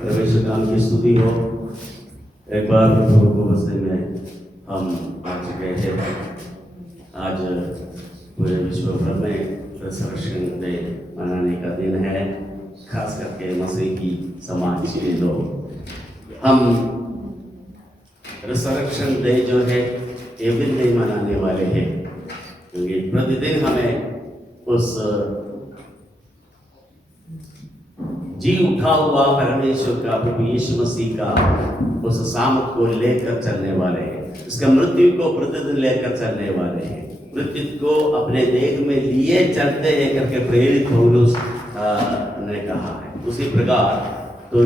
परमेश्वर नाम की स्तुति हो। एक बार प्रभु को बसने में हम आ चुके हैं। आज पूरे विश्व भर में रिसरेक्शन डे मनाने का दिन है, खास करके मसीह की समाज के लोग। हम रिसरेक्शन डे जो है ये दिन नहीं मनाने वाले हैं, क्योंकि प्रतिदिन हमें उस जी उठा हुआ परमेश्वर का प्रभु यीशु मसीह का उस सामर्थ को लेकर चलने वाले हैं, उसका मृत्यु को प्रतिदिन लेकर चलने वाले हैं। मृत्यु को अपने देह में लिए चलते हैं करके प्रेरित पौलुस ने कहा है। उसी प्रकार तो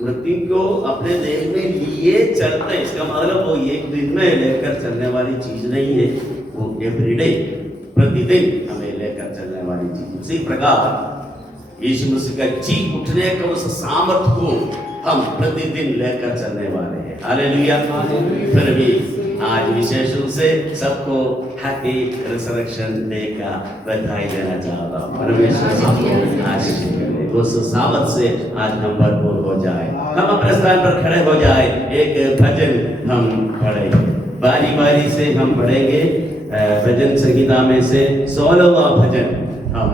मृत्यु को अपने देह में लिए चलते हैं, इसका मतलब वो एक दिन में लेकर चलने वाली चीज नहीं है, वो एवरीडे प्रतिदिन हमें लेकर चलने वाली चीज। उसी प्रकार यीशु मसीह का जी उठने का उस सामर्थ को हम प्रतिदिन लेकर चलने वाले हैं। हालेलुया। फिर भी आज विशेष रूप से सबको हैप्पी रिसरेक्शन डे का बधाई देना चाहता हूँ। परमेश्वर सबको आशीष करे, उस सामर्थ से आज हम भरपूर हो जाए। हम अपने स्थान पर खड़े हो जाए, एक भजन हम पढ़ेंगे, बारी बारी से हम पढ़ेंगे। भजन संगीता में से 16वां भजन हम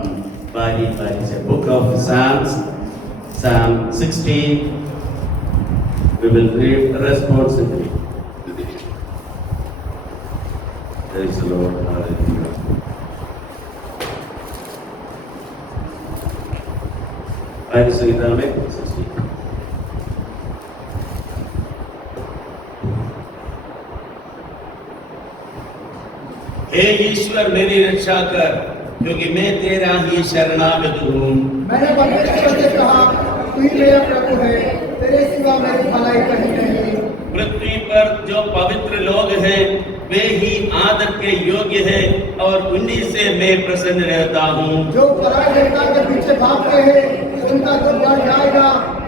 बारी बारी से, book of Psalms, Psalm 16, we will read responsibly. Praise the Lord. Hallelujah. बारी संगीता में 16. हे ईश्वर मेरी रक्षा कर, क्योंकि मैं तेरा ही शरणागत हूँ। मैंने परमेश्वर से कहा, तू ही मेरा प्रभु है, तेरे सिवा मेरी भलाई कहीं नहीं। पृथ्वी पर जो पवित्र लोग हैं वे ही आदर के योग्य हैं, और उन्हीं से मैं प्रसन्न रहता हूँ। जो पराई देवता के पीछे भागते हैं उनका दुख बढ़ जाएगा।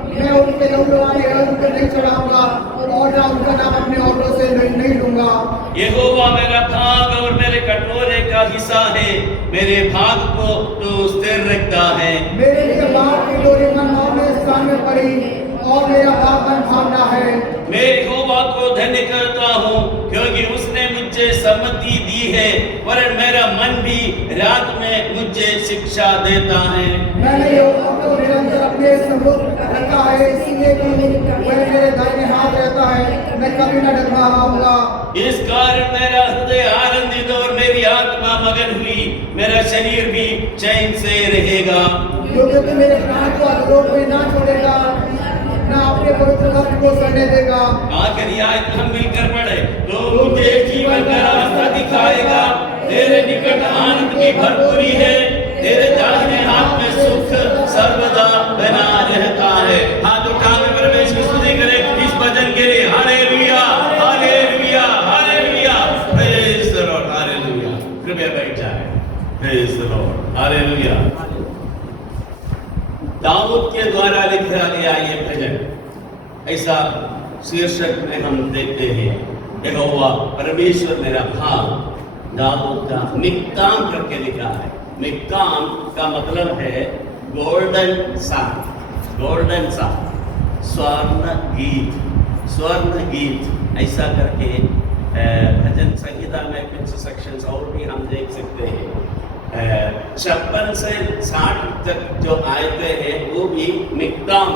मैं उनके लहू वाले उनके नहीं चढ़ाऊंगा, और ना उनका नाम अपने औरों से नहीं लूंगा। यहोवा मेरा भाग और मेरे कटोरे का हिस्सा है, मेरे भाग को तो स्थिर रखता है। मेरे लिए भाग की डोरी मन 9वें स्थान में पड़ी, और मेरा भाग मन भावना है। मैं यहोवा को धन्य करता हूँ, क्योंकि उसने मुझे सम्मति दी है, वरन मेरा मन भी रात में मुझे शिक्षा देता है। मैंने यहोवा को निरंतर अपने सम्मुख रखा है, इसलिए कि वह मेरे दाहिने हाथ रहता है, मैं कभी न डगमगाऊंगा। इस कारण मेरा हृदय आनंदित और मेरी आत्मा मगन हुई, मेरा शरीर भी चैन से रहेगा। क्योंकि तू मेरे प्राण को अधोलोक में ना छोड़ेगा, ना अपने पवित्र भक्त को सड़ने देगा। आखिरी आयत हम मिलकर पढ़े, तो मुझे जीवन का रास्ता दिखाएगा, तेरे निकट आनंद की भरपूरी है, तेरे दाहिने हाथ में सुख सर्वदा बना रहता है। हाथ उठाकर परमेश्वर की स्तुति करें इस भजन के लिए। Hallelujah, hallelujah, hallelujah, praise the lord, hallelujah. कृपया बैठ जाए। Praise the lord, hallelujah. Daud के द्वारा लिखा गया ये भजन, ऐसा शीर्षक में हम देखते हैं, यहोवा परमेश्वर मेरा भाग। दाऊद का मिक्ताम करके लिखा है। मिक्ताम का मतलब है गोल्डन सॉन्ग, गोल्डन सॉन्ग, स्वर्ण गीत, स्वर्ण गीत, ऐसा करके भजन संगीता में कुछ सेक्शंस और भी हम देख सकते हैं। 56 से 60 तक जो आयतें हैं वो भी मिक्ताम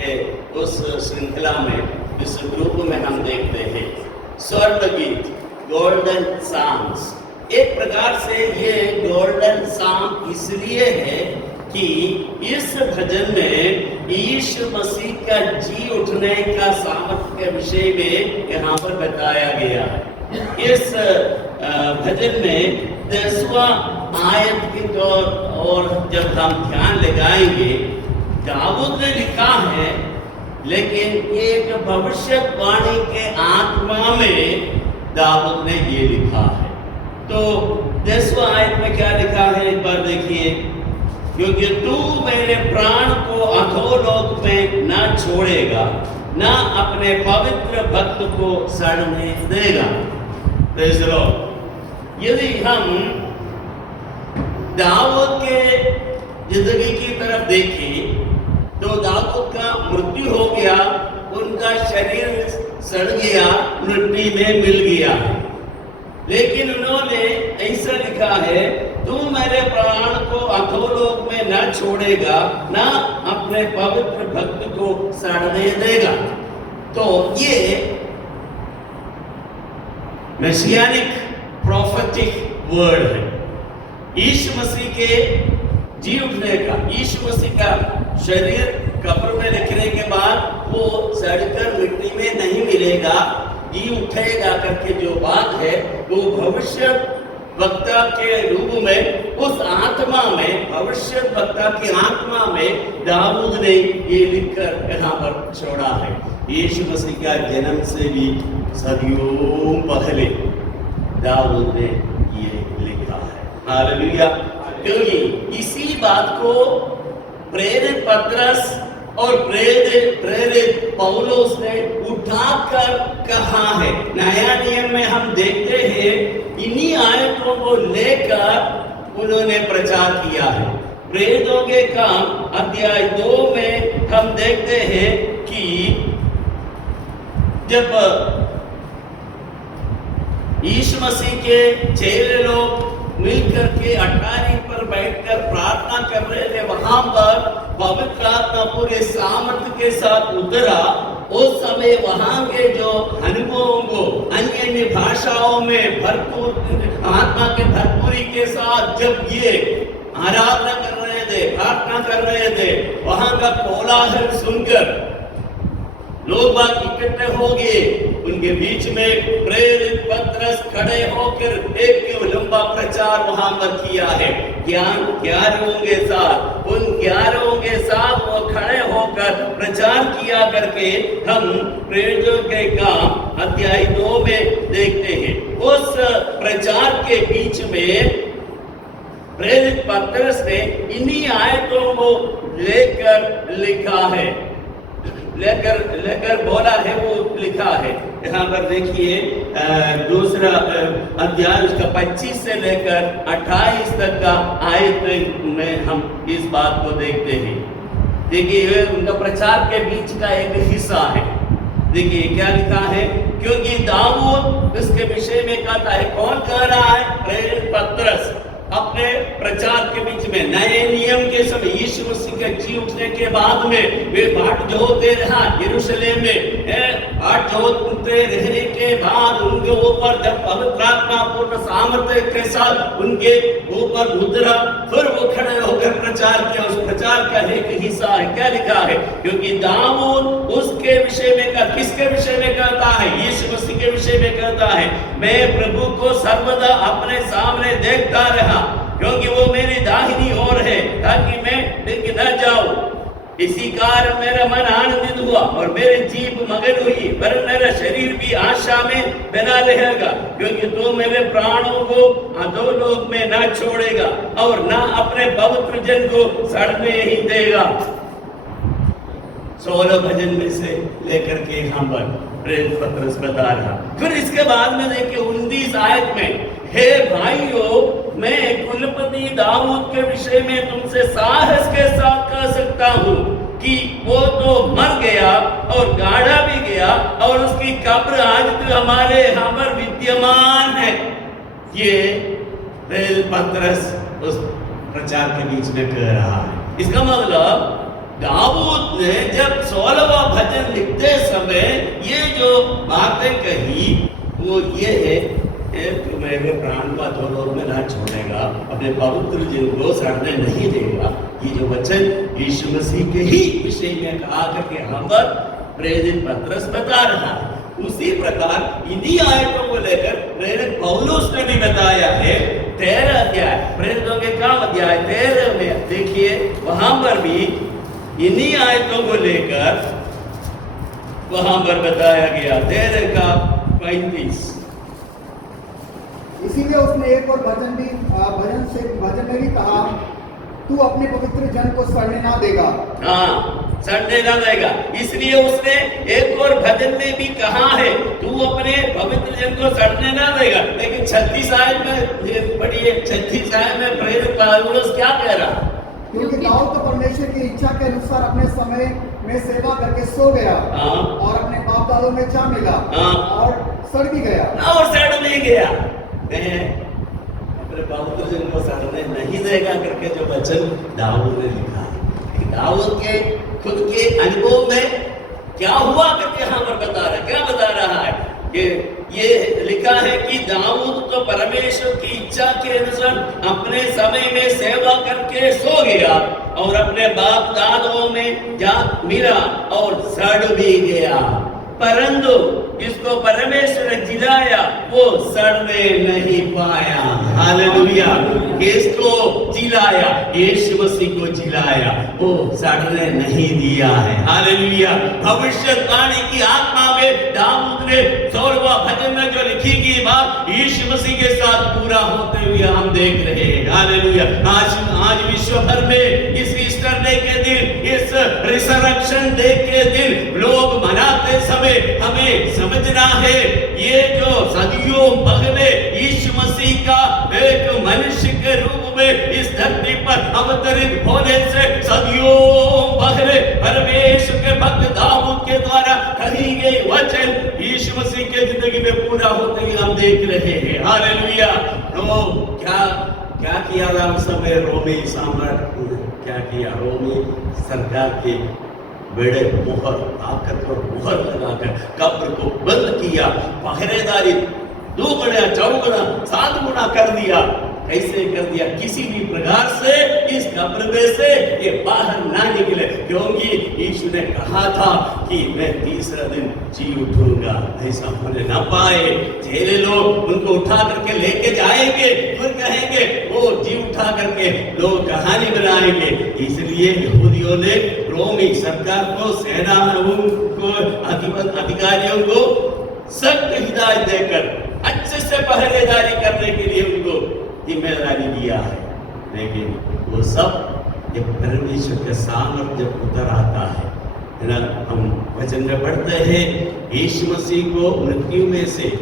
के उस श्रृंखला में, इस ग्रुप में हम देखते हैं। स्वर्ण गीत, गोल्डन सॉन्ग्स। एक प्रकार से ये गोल्डन सॉन्ग इसलिए है कि इस भजन में यीशु मसीह का जी उठने का सामर्थ्य के विषय में यहाँ पर बताया गया है। इस भजन में 10वां आयत की और जब हम ध्यान लगाएंगे, दाऊद ने लिखा है, लेकिन एक भविष्यवाणी के आत्मा में दाऊद ने ये लिखा है। तो 10वां आयत में क्या लिखा है, एक बार देखिए। क्योंकि तू मेरे प्राण को अधोलोक में न छोड़ेगा, न अपने पवित्र भक्त को सड़ने देगा। Praise the Lord. यदि हम दाऊद के जिंदगी की तरफ देखें तो दाऊद का मृत्यु सड़ गया, मिट्टी में मिल गया है। लेकिन उन्होंने ऐसा लिखा है, तू मेरे प्राण को अधोलोक में न छोड़ेगा, न अपने पवित्र भक्त को सड़ने देगा। तो ये मेसियानिक प्रोफेटिक वर्ड है। यीशु मसीह के जी उठने का, यीशु मसीह का शरीर कब्र में रखने के बाद वो सड़कर मिट्टी में नहीं मिलेगा, जी उठेगा करके जो बात है वो भविष्य वक्ता के रूप में, उस आत्मा में, भविष्य वक्ता की आत्मा में दाऊद ने ये लिखकर यहाँ पर छोड़ा है। यीशु मसीह का जन्म से भी सदियों पहले दाऊद ने ये लिखा है। हालेलुया। क्योंकि इसी बात को प्रेरित पतरस और प्रेरित पौलुस ने उठाकर कहा है। नया नियम में हम देखते हैं इन्हीं आयतों को लेकर उन्होंने प्रचार किया है। प्रेरितों के काम अध्याय 2 में हम देखते हैं कि जब यीशु मसीह के चेले लोग मिलकर के अटारी पर बैठकर प्रार्थना कर रहे थे, वहां पर पवित्र आत्मा पूरे सामर्थ्य के साथ उतरा। उस समय वहां के जो अनुभवों को अन्य अन्य भाषाओं में भरपूर आत्मा के भरपूरी के साथ जब ये आराधना कर रहे थे, प्रार्थना कर रहे थे, वहां का कोलाहल सुनकर लोग बाग इकट्ठे हो गए। उनके बीच में प्रेरित पतरस खड़े होकर एक लंबा प्रचार वहां पर किया है। 11 के साथ, उन 11 के साथ वो खड़े होकर प्रचार किया करके हम प्रेरितों के काम अध्याय 2 में देखते हैं। उस प्रचार के बीच में प्रेरित पतरस ने इन्हीं आयतों को लेकर लिखा है, लेकर बोला है, वो लिखा है। यहाँ पर देखिए दूसरा अध्याय उसका 25 से लेकर 28 तक का आयत में हम इस बात को देखते हैं। देखिए उनका प्रचार के बीच का एक हिस्सा है। देखिए क्या लिखा है, क्योंकि दाऊद इसके विषय में कहता है, कौन कह रहा है? प्रेरित पतरस अपने प्रचार के बीच में नए नियम के समय यीशु मसीह के जी उठने के बाद में वे बाट जोते रहा यरूशलेम में, बाट जोते रहने के बाद उनके ऊपर जब पवित्र आत्मा पूर्ण सामर्थ्य के साथ उनके ऊपर उतरा, फिर वो खड़े होकर प्रचार किया। उस प्रचार का एक हिस्सा है, क्या लिखा है, क्योंकि दाऊद उसके विषय में का, किसके विषय में कहता है? यीशु मसीह के विषय में कहता है, मैं प्रभु को सर्वदा अपने सामने देखता रहा, क्योंकि वो मेरी दाहिनी ओर है, ताकि मैं डिग न जाऊं। इसी कारण मेरा मन आनंदित हुआ और मेरी जीभ मगन हुई, पर मेरा शरीर भी आशा में बना रहेगा, क्योंकि तू मेरे प्राणों को अधोलोक में न छोड़ेगा और न अपने पवित्र जन को सड़ने ही देगा। 16 भजन में से लेकर के यहाँ पर प्रेरित पतरस बता रहा। फिर इसके बाद में देखिए 19 आयत में, हे भाइयों, मैं कुलपति दाऊद के विषय में तुमसे साहस के साथ कह सकता हूँ कि वो तो मर गया और गाड़ा भी गया और उसकी कब्र आज तो हमारे यहाँ पर विद्यमान है। ये प्रेरित पतरस उस प्रचार के बीच में कह रहा है। इसका मतलब दाऊद ने जब 16वां भजन लिखते समय ये जो बातें कही वो ये है, तो मेरे प्राण को अधोलोक में ना छोड़ेगा, अपने पवित्र जन को सड़ने नहीं देगा। ये जो वचन यीशु मसीह के ही विषय में कहा करके हम पर प्रेरित पतरस बता रहा है। उसी प्रकार इन्हीं आयतों को लेकर प्रेरित पौलुस ने भी बताया है। 13 अध्याय, प्रेरितों के काम अध्याय 13 में देखिए, वहां पर भी इन्हीं आयतों को लेकर वहां पर बताया गया। 13 का 35। इसीलिए उसने एक और भजन में भी कहा, तू अपने पवित्र जन को सड़ने ना देगा। हाँ, सड़ने ना देगा। इसलिए उसने एक और भजन में भी कहा है, तू अपने पवित्र जन को सड़ने ना देगा। लेकिन 36 आयत में पढ़िए, 36 आयत में प्रेरित पौलुस क्या कह रहा? क्योंकि दाऊद तो परमेश्वर की इच्छा के अनुसार अपने समय में सेवा करके सो गया हाँ। और अपने बाप दादों में जा मिला हाँ। और सड़ भी गया। और सड़ भी गया। मैं अपने पवित्र जन को सड़ने नहीं देगा करके जो वचन दाऊद ने लिखा है, दाऊद के खुद के अनुभव में क्या हुआ करके यहाँ पर बता रहा है, क्या बता रहा है कि ये लिखा है कि दाऊद तो परमेश्वर की इच्छा के अनुसार अपने समय में सेवा करके सो गया और अपने बाप दादों में जा मिला और सड़ भी गया, परंतु जिसको परमेश्वर ने जिलाया वो सड़ने नहीं पाया। हालेलुया। किसको जिलाया? यीशु मसीह को जिलाया, वो सड़ने नहीं दिया है। हालेलुया। भविष्यवाणी की आत्मा में दाऊद ने 16वां भजन में जो लिखी गई बात यीशु मसीह के साथ पूरा होते हुए हम देख रहे हैं। हालेलुया। आज विश्व भर में इस ईस्टर डे के दिन, इस रिसरेक्शन डे के दिन लोग मनाते समय हमें समझना है ये जो सदियों पहले यीशु मसीह का एक मनुष्य के रूप में इस धरती पर अवतरित होने से सदियों पहले परमेश्वर के भक्त दाऊद के द्वारा कही गई वचन यीशु मसीह के जिंदगी में पूरा होते ही हम देख रहे हैं। हालेलुया। तो क्या किया था उस समय रोमी साम्राज्य, क्या किया? रोमी सरकार के बेड़े मोहर ताकतवर मोहर लगाकर कब्र को बंद किया, पहरेदारी 2 गुना 4 गुना 7 गुना कर दिया। कैसे कर दिया? किसी भी प्रकार से इस कब्र में से ये बाहर ना निकले, क्योंकि यीशु ने कहा था कि मैं तीसरा दिन जी उठूंगा। ऐसा होने ना पाए। चेले लोग उनको उठा करके लेके जाएंगे, फिर कहेंगे वो जी उठा करके लोग कहानी बनाएंगे। इसलिए यहूदियों ने रोमी सरकार को, सेना को, अधिकारियों को सख्त हिदायत देकर अच्छे से पहरेदारी करने के लिए उनको जिम्मेदारी दिया है। लेकिन वो सब जब परमेश्वर के सामर्थ्य जब उतर आता है ना, हम वचन में पढ़ते हैं यीशु मसीह को मृत्यु में से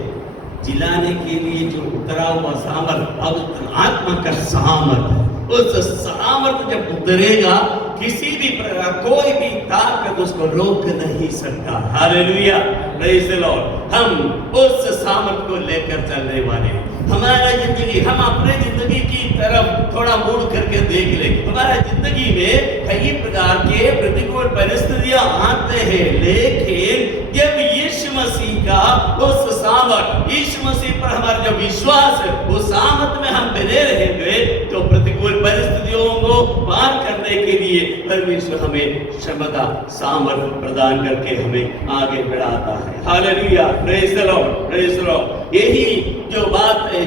जिलाने के लिए जो उतरा हुआ सामर्थ, पवित्र आत्मा का सामर्थ, उस सामर्थ जब उतरेगा किसी भी प्रकार कोई भी ताकत उसको रोक नहीं सकता। हालेलुया। Praise the Lord. हम उस सामर्थ को लेकर चलने वाले हैं। हमारा जिंदगी, हम अपने जिंदगी की तरफ थोड़ा मुड़ करके देख ले। हमारा जिंदगी में कई प्रकार के प्रतिकूल परिस्थितियां आते हैं, लेकिन जब यीशु मसीह का उस सामर्थ, यीशु मसीह पर हमारा जो विश्वास है उस सामर्थ में हम बने रहेंगे तो प्रतिकूल परिस्थितियों को पार करने के लिए परमेश्वर हमें क्षमता, सामर्थ प्रदान करके हमें आगे बढ़ाता है। Hallelujah. Praise the Lord, praise the Lord. यही जो बात है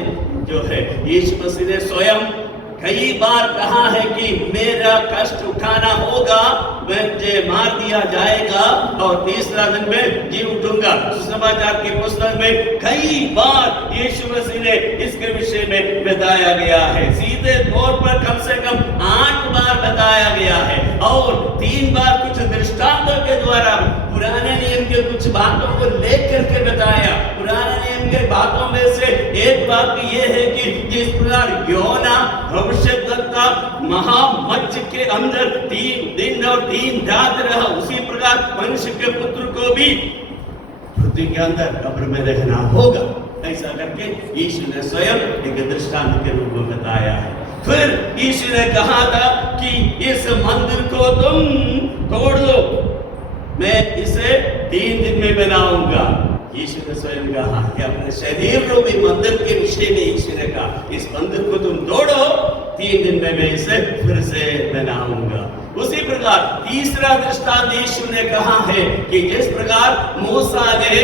जो है यीशु मसीह ने स्वयं कई बार कहा है कि मेरा कष्ट उठाना होगा, मुझे मार दिया जाएगा और तीसरा दिन में जी उठूंगा। सुसमाचार की पुस्तक में कई बार यीशु मसीह ने इसके विषय में बताया गया है। सीधे तौर पर कम से कम 8 बार बताया गया है और 3 बार कुछ दृष्टांतों के द्वारा पुराने नियम के कुछ बातों को लेकर के बताया। पुराने नियम के बातों में से एक बात ये है कि जिस प्रकार योना भविष्यद्वक्ता महामत्स्य के अंदर 3 दिन और 3 रात रहा, उसी प्रकार मनुष्य के पुत्र को भी पृथ्वी के अंदर कब्र में रहना होगा। ऐसा करके यीशु ने स्वयं एक दृष्टांत के रूप में बताया है। फिर यीशु ने कहा था कि इस मंदिर को तुम तोड़ दो, मैं इसे 3 दिन में बनाऊंगा। यीशु ने स्वयं कहा कि अपने शरीर रूपी मंदिर के विषय में यीशु ने कहा इस मंदिर को तुम तोड़ो, 3 दिन में मैं इसे फिर से बनाऊंगा। उसी प्रकार तीसरा दृष्टांत यीशु ने कहा है कि जिस प्रकार मूसा ने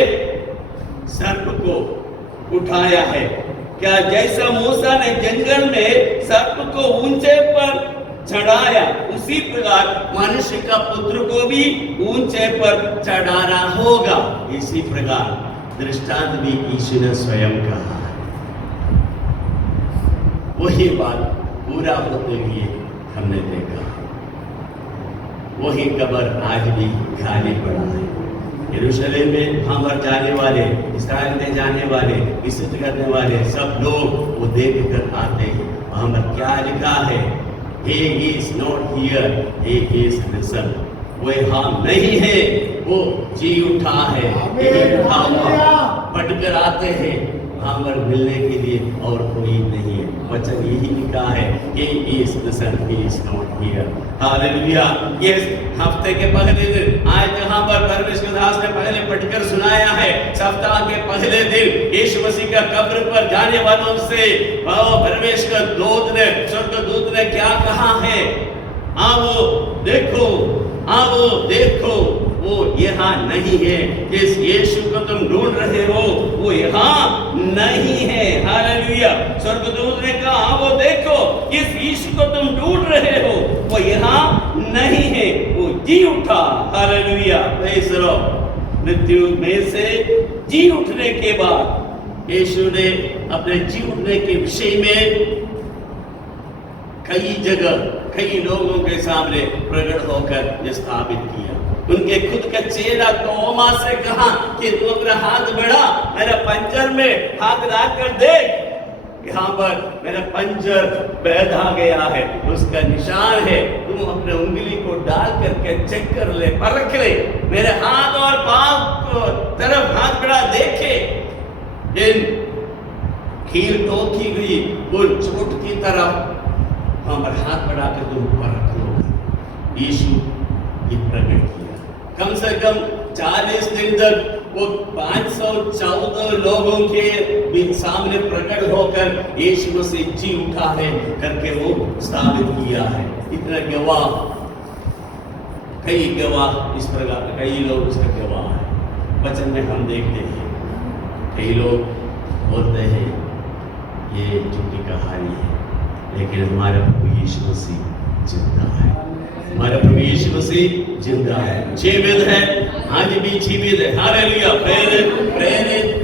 सर्प को उठाया है, क्या जैसा मूसा ने जंगल में सर्प को ऊंचे पर चढ़ाया, उसी प्रकार मनुष्य का पुत्र को भी ऊंचे पर चढ़ाना होगा। इसी प्रकार दृष्टांत भी यीशु ने स्वयं कहा। वही बात पूरा होते हुए हमने देखा। वही कब्र आज भी खाली पड़ा है। यरूशलेम में वहां पर जाने वाले, इस्राएल में जाने वाले, विजिट करने वाले सब लोग वो देख कर आते हैं। वहां पर क्या लिखा है? He is not here, he is risen. वो यहाँ नहीं है, वो जी उठा है। यही उठा हुआ पटकर आते हैं वहाँ पर मिलने के लिए, और कोई नहीं है। वचन यही लिखा है कि इस सन इज नॉट हियर। हालेलुया। ये हफ्ते के पहले दिन आज जहाँ पर परमेश्वर दास ने पहले पढ़कर सुनाया है, सप्ताह के पहले दिन यीशु मसीह का कब्र पर जाने वालों से परमेश्वर दूत ने, स्वर्गदूत ने क्या कहा है? आओ देखो, आओ देखो, वो यहाँ नहीं है। जिस यीशु को तुम ढूंढ रहे हो वो यहाँ नहीं है। हालेलुया। स्वर्गदूत ने कहा वो देखो, जिस यीशु को तुम ढूंढ रहे हो वो यहाँ नहीं है, वो जी उठा। हालेलुया। Praise the Lord. मृत्यु में से जी उठने के बाद यीशु ने अपने जी उठने के विषय में कई जगह कई लोगों के सामने प्रकट होकर स्थापित किया। उनके खुद का चेला तोमा से कहा कि तू अपना हाथ बढ़ा, मेरा पंजर में हाथ डालकर देख, यहाँ पर मेरा पंजर बैठा गया है, उसका निशान है। तुम अपने उंगली को डाल करके चेक कर ले, परख ले, मेरे हाथ और पांव को तरफ हाथ बढ़ा देखे। इन कील ठोकी गई वो चोट की तरफ वहां पर हाथ बढ़ाकर तुम परख लो। यीशु ने प्रकट किया। कम से कम 40 दिन तक वो 514 लोगों के सामने प्रकट होकर यीशु मसीह जी उठा है करके वो साबित किया है। इतना गवाह, कई गवाह इस प्रकार, कई लोग इसका गवाह है। वचन में हम देखते हैं कई लोग बोलते हैं ये झूठी कहानी है, लेकिन हमारा प्रभु यीशु मसीह जिंदा है। हमारा प्रभु यीशु मसीह जिंदा है, जीवित है, आज भी जीवित है। हालेलुया। प्रेरित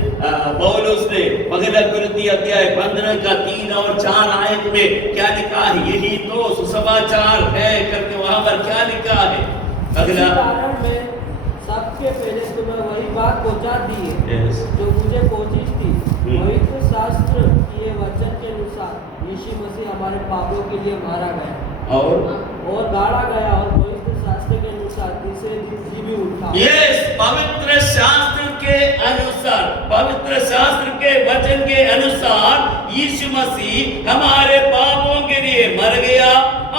पौलुस ने पहला कुरिन्थी अध्याय 15 का 3 और 4 आयत में क्या लिखा है? यही तो सुसमाचार है करके वहां पर क्या लिखा है? अगला सबके पहले तुम्हें वही बात पहुंचा दी है जो मुझे पहुंची थी। पवित्र शास्त्र के वचन के अनुसार यीशु मसीह हमारे पापों के लिए मारा गया और गाड़ा गया, और पवित्र शास्त्र के अनुसार तीसरे दिन जी भी उठा। यस, पवित्र शास्त्र के अनुसार, पवित्र शास्त्र के वचन के अनुसार यीशु मसीह हमारे पापों के लिए मर गया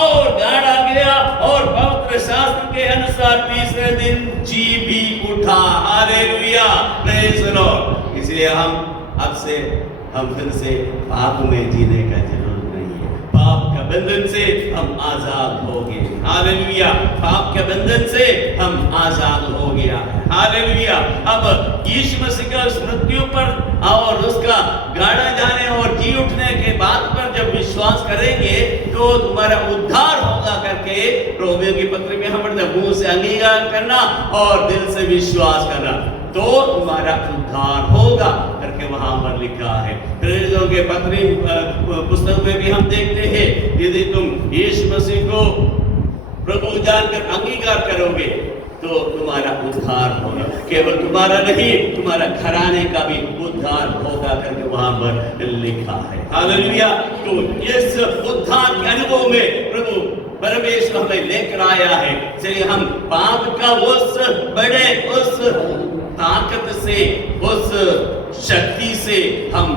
और गाड़ा गया, और पवित्र शास्त्र के अनुसार तीसरे दिन जी भी उठा। हालेलुया। Praise the Lord. इसलिए हम फिर से पाप में जीने का जरूरत नहीं है। पाप का बंधन से हम आजाद हो गए। हालेलुया। पाप के बंधन से हम आजाद हो गया है। हालेलुया। अब यीशु मसीह का मृत्यु पर और उसका गाड़ा जाने और जी उठने के बात पर जब विश्वास करेंगे तो तुम्हारा उद्धार होगा करके रोमियो की पत्री में हम पढ़ते हैं, मुंह से अंगीकार करना और दिल से विश्वास करना तो तुम्हारा उद्धार होगा करके वहां पर लिखा है। प्रेरितों के पत्री पुस्तक में भी हम देखते हैं, यदि तुम यीशु मसीह को प्रभु जानकर अंगीकार करोगे तो तुम्हारा उद्धार होगा। केवल तुम्हारा नहीं, तुम्हारा घराने का भी उद्धार होगा करके वहां पर लिखा है। हालेलुया। तो इस उद्धार के अनुभव में प्रभु परमेश्वर हमें लेकर आया है। इसलिए हम पाप का उस बड़े उस ताकत से, उस शक्ति से हम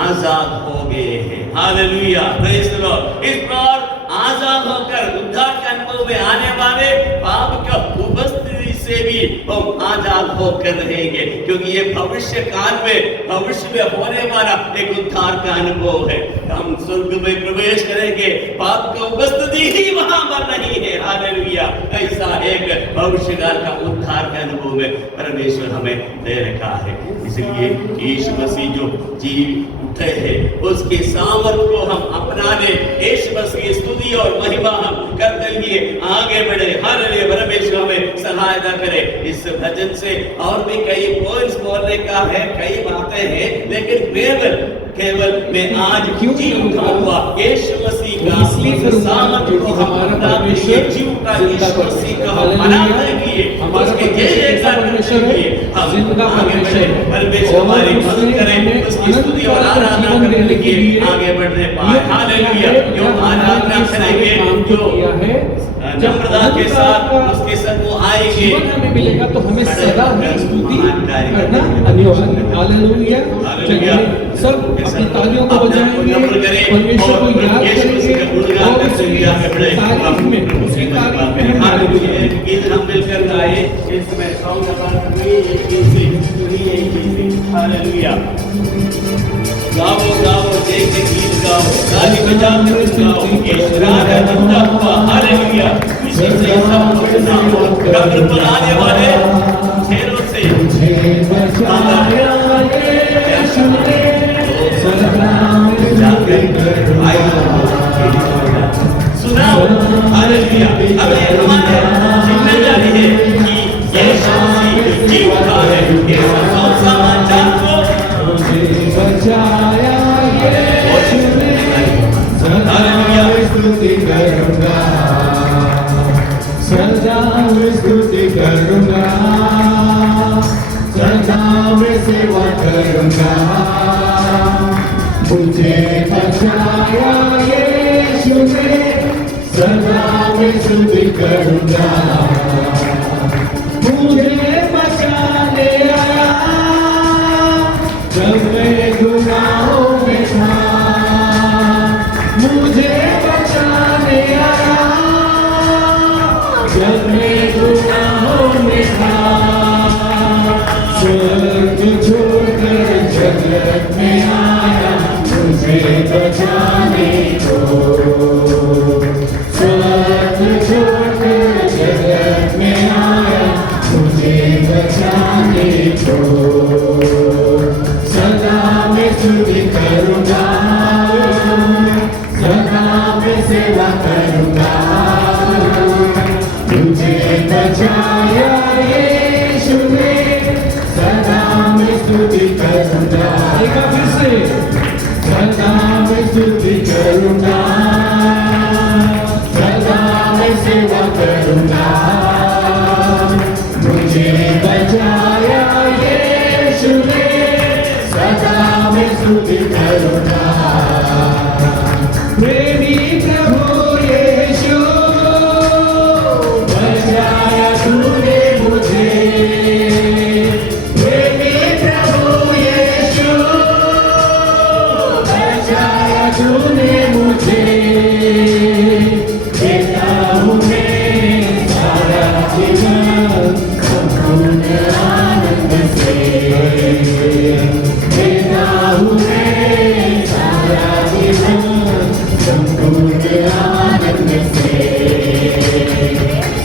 आजाद हो गए हैं। हालेलुया। Praise the Lord. इस बार आजाद होकर उद्धार के अनुभव में आने वाले पाप का उपस्थिति से भी हम आजाद होकर रहेंगे, क्योंकि ये भविष्य काल में भविष्य में होने वाला एक उद्धार का अनुभव है। हम स्वर्ग में प्रवेश करेंगे, पाप का उपस्थिति ही वहां पर नहीं है। हालेलुया। ऐसा एक भविष्य काल का उद्धार के अनुभव में परमेश्वर हमें दे रखा है। इसलिए यीशु मसीह जो जी उठे हैं उसके सामर्थ्य को हम अपना ले, यीशु मसीह की स्तुति और महिमा हम करते हुए आगे बढ़े। हालेलुया। परमेश्वर हमें सहायता करे। इस भजन से और भी कई पॉइंट्स बोलने का है, कई बातें हैं, लेकिन केवल मैं आज जी उठा हुआ यीशु मसीह का सामर्थ्य को हम अपना जी उठा यीशु मसीह का हम मनाते हुए उसके जय-जयकार करते हुए हम आगे बढ़े। परमेश्वर हमारी मदद करे, उसकी स्तुति और आराधना करने के लिए आगे बढ़ने पाए। हालेलुया। जो आराधना करेंगे, जो नम्रता उत्साह के साथ उसके संग वो आएंगे। जीवन हमें मिलेगा तो हमें सदा ही स्तुति करना अनिवार्य है। हालेलुया। चलिए सब अपनी तालियों को बजाएंगे, परमेश्वर को याद करेंगे और उसकी तारीफ में, उसकी तारीफ में हम हालेलुया। गीत हम मिलकर गाए, इसमें साउंड हालेलुया। गाओ गाओ जय के गीत गाओ, ताली बजाकर गाओ, ये राग बनता हुआ हालेलुया। खुशी से सब कुछ नाम कब्र पर आने वाले शेरों से सुनाओ हालेलुया। अब ये हमारे जिम्मेदारी है कि यीशु मसीह जी उठा है, ये समाचार को बचाया यीशु ने, हालेलुया। स्तुति करूंगा, सदा मैं स्तुति करूंगा, सदा मैं सेवा करूंगा। मुझे बचाया यीशु ने, सदा मैं स्तुति करूंगा। मुझे बचाने आया जब मैं गुनाहों में था, मुझे बचाने आया जब मैं गुनाहों में था। स्वर्ग छोड़कर जगत में आया मुझे बचाने को, स्वर्ग छोड़कर जगत में आया मुझे बचाने को। सदा मैं स्तुति करूंगा, सदा मैं सेवा करूंगा। मुझे बचाया यीशु ने, सदा मैं स्तुति करूंगा। एक बार फिर से, सदा मैं स्तुति करूंगा, सदा मैं सेवा करूंगा। मुझे बचाया यीशु ने, सदा मैं स्तुति करूंगा। प्रेमी प्रभु यीशु, बचाया तूने मुझे। प्रेमी प्रभु यीशु, बचाया तूने मुझे। देता हूँ मैं सारा जीवन संपूर्ण आनंद से, देता हूँ मैं सारा जीवन संपूर्ण आनंद से।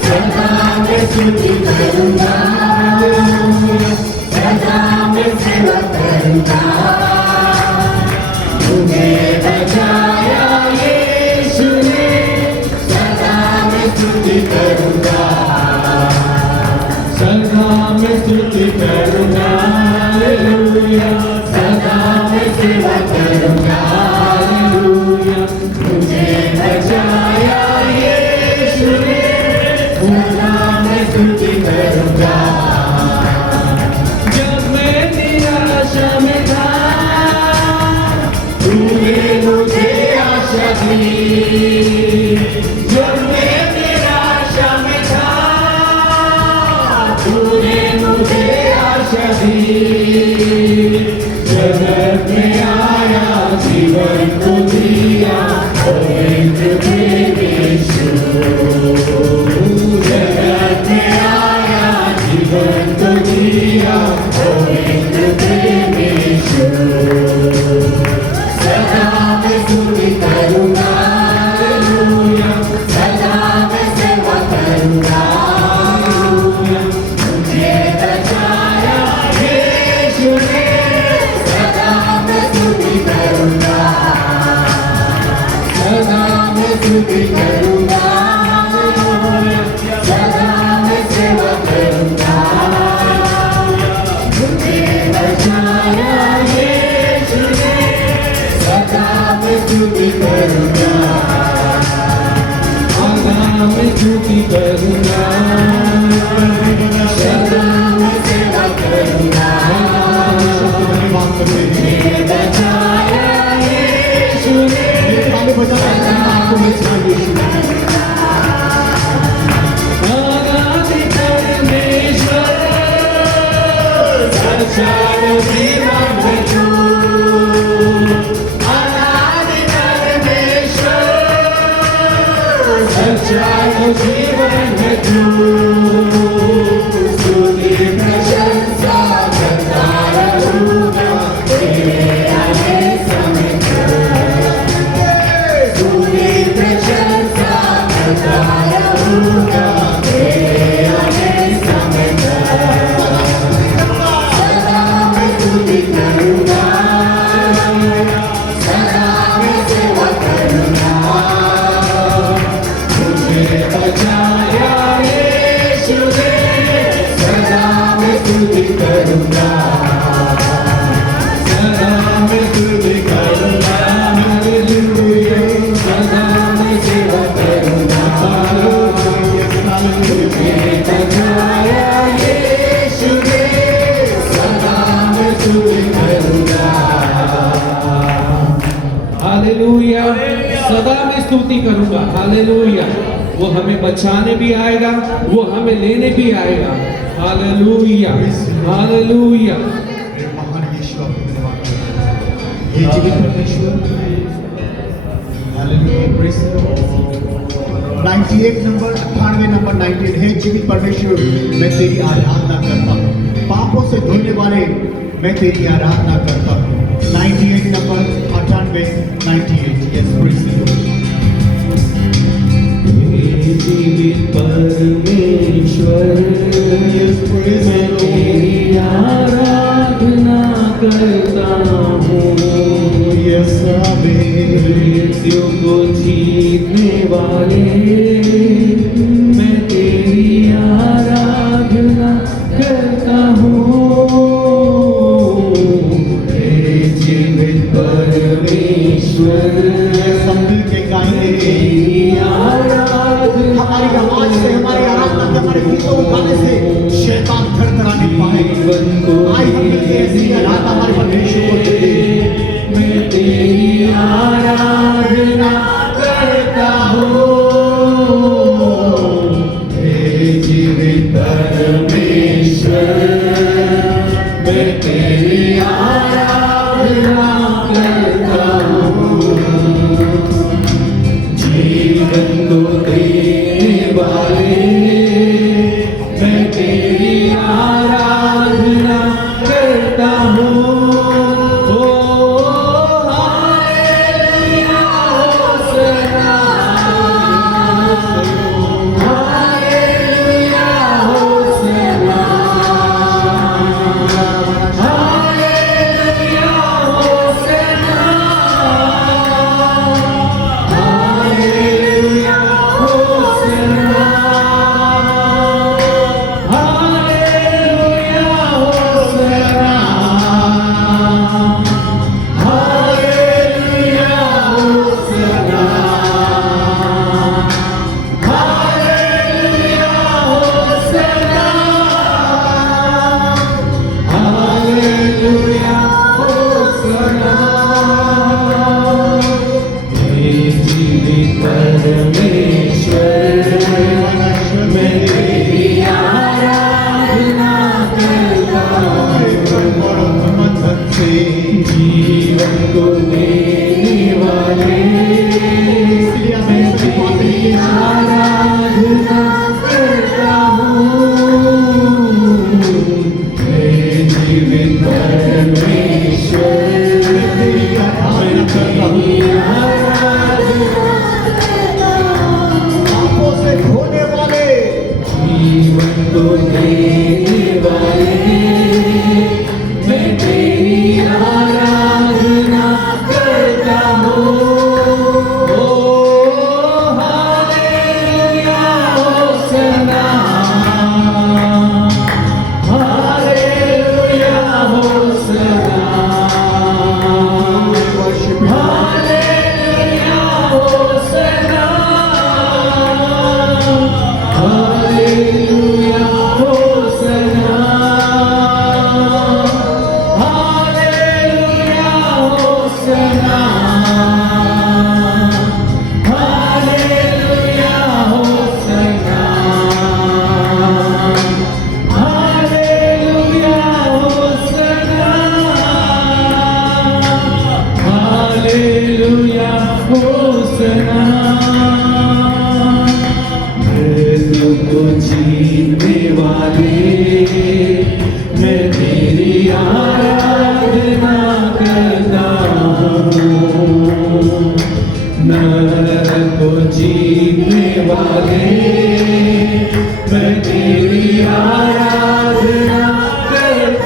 सदा मैं स्तुति करूंगा, सदा मैं सेवा करूंगा। मुझे बचाया यीशु ने, सदा मैं स्तुति करूंगा, सदा मैं स्तुति करूंगा। हालेलुया। सदा मैं सेवा करूंगा। हालेलुया। मुझे बचाया यीशु ने, सदा मैं स्तुति करूंगा। जब मैं निराशा में था, तूने मुझे आशा दी। जब मैं निराशा में था, तूने मुझे आशा दी। जगत में आया जीवन को दिया, पवित्र प्रेम यीशु। जगत में आया जीवन को दिया, पवित्र प्रेम यीशु। सदा मैं स्तुति करूंगा, हालेलुया। सदा मैं सेवा करूंगा। मुझे बचाया यीशु ने, सदा मैं स्तुति करूंगा, सदा मैं स्तुति करूंगा। सदा मैं सेवा करूंगा। मुझे बचाया यीशु ने, सदा मैं स्तुति करूंगा, सदा मैं स्तुति करूंगा। सदा मैं सेवा करूंगा। मुझे बचाया यीशु ने, सदा मैं स्तुति करूंगा। सच्चाई जीवन है तू अनादि परमेश्वर सच्चाई जीवन है तू स्तुति प्रशंसा करता रहूंगा तेरे आने समय स्तुति प्रशंसा करता रहूंगा तेरे आने समय सदा मैं स्तुति करूंगा सदा मैं सेवा करूंगा तुझे बचाया यीशु ने सदा मैं स्तुति करूंगा सदा मैं स्तुति करूंगा हालेलुया सदा मैं सेवा करूंगा तुझे बचाया यीशु ने सदा मैं स्तुति करूंगा हालेलुया सदा मैं स्तुति करूंगा हालेलुया वो हमें बचाने भी आएगा वो हमें लेने भी आएगा हालेलुया हालेलुया महान यीशु आपको धन्यवाद करते हैं। हे जीवित परमेश्वर hallelujah praise the Lord 98 number 98 number 98 हे जीवित परमेश्वर मैं तेरी आराधना करता हूँ पापों से धोने वाले मैं तेरी आराधना करता हूँ 98 number 98 yes praise the Lord जीवित परमेश्वर मैं तेरी आराधना करता हूँ यस मृत्यु को जीतने वाले मैं तेरी आराधना करता हूँ हे जीवित परमेश्वर सब मिल के गाएंगे तेरी आराधना हमारी आवाज से हमारी आराधना से हमारे गीतों गाने से शैतान थरथरा नहीं पाएगा आई हम मिलके ऐसी आराधना हमारे परमेश्वर को देते मैं तेरी आराधना करता हूँ हे जीवित परमेश्वर मैं तेरी आराधना करता हूँ जीवन को देने वाले मैं तेरी आराधना करता हूँ ओ हालेलुया होसना हालेलुया होसना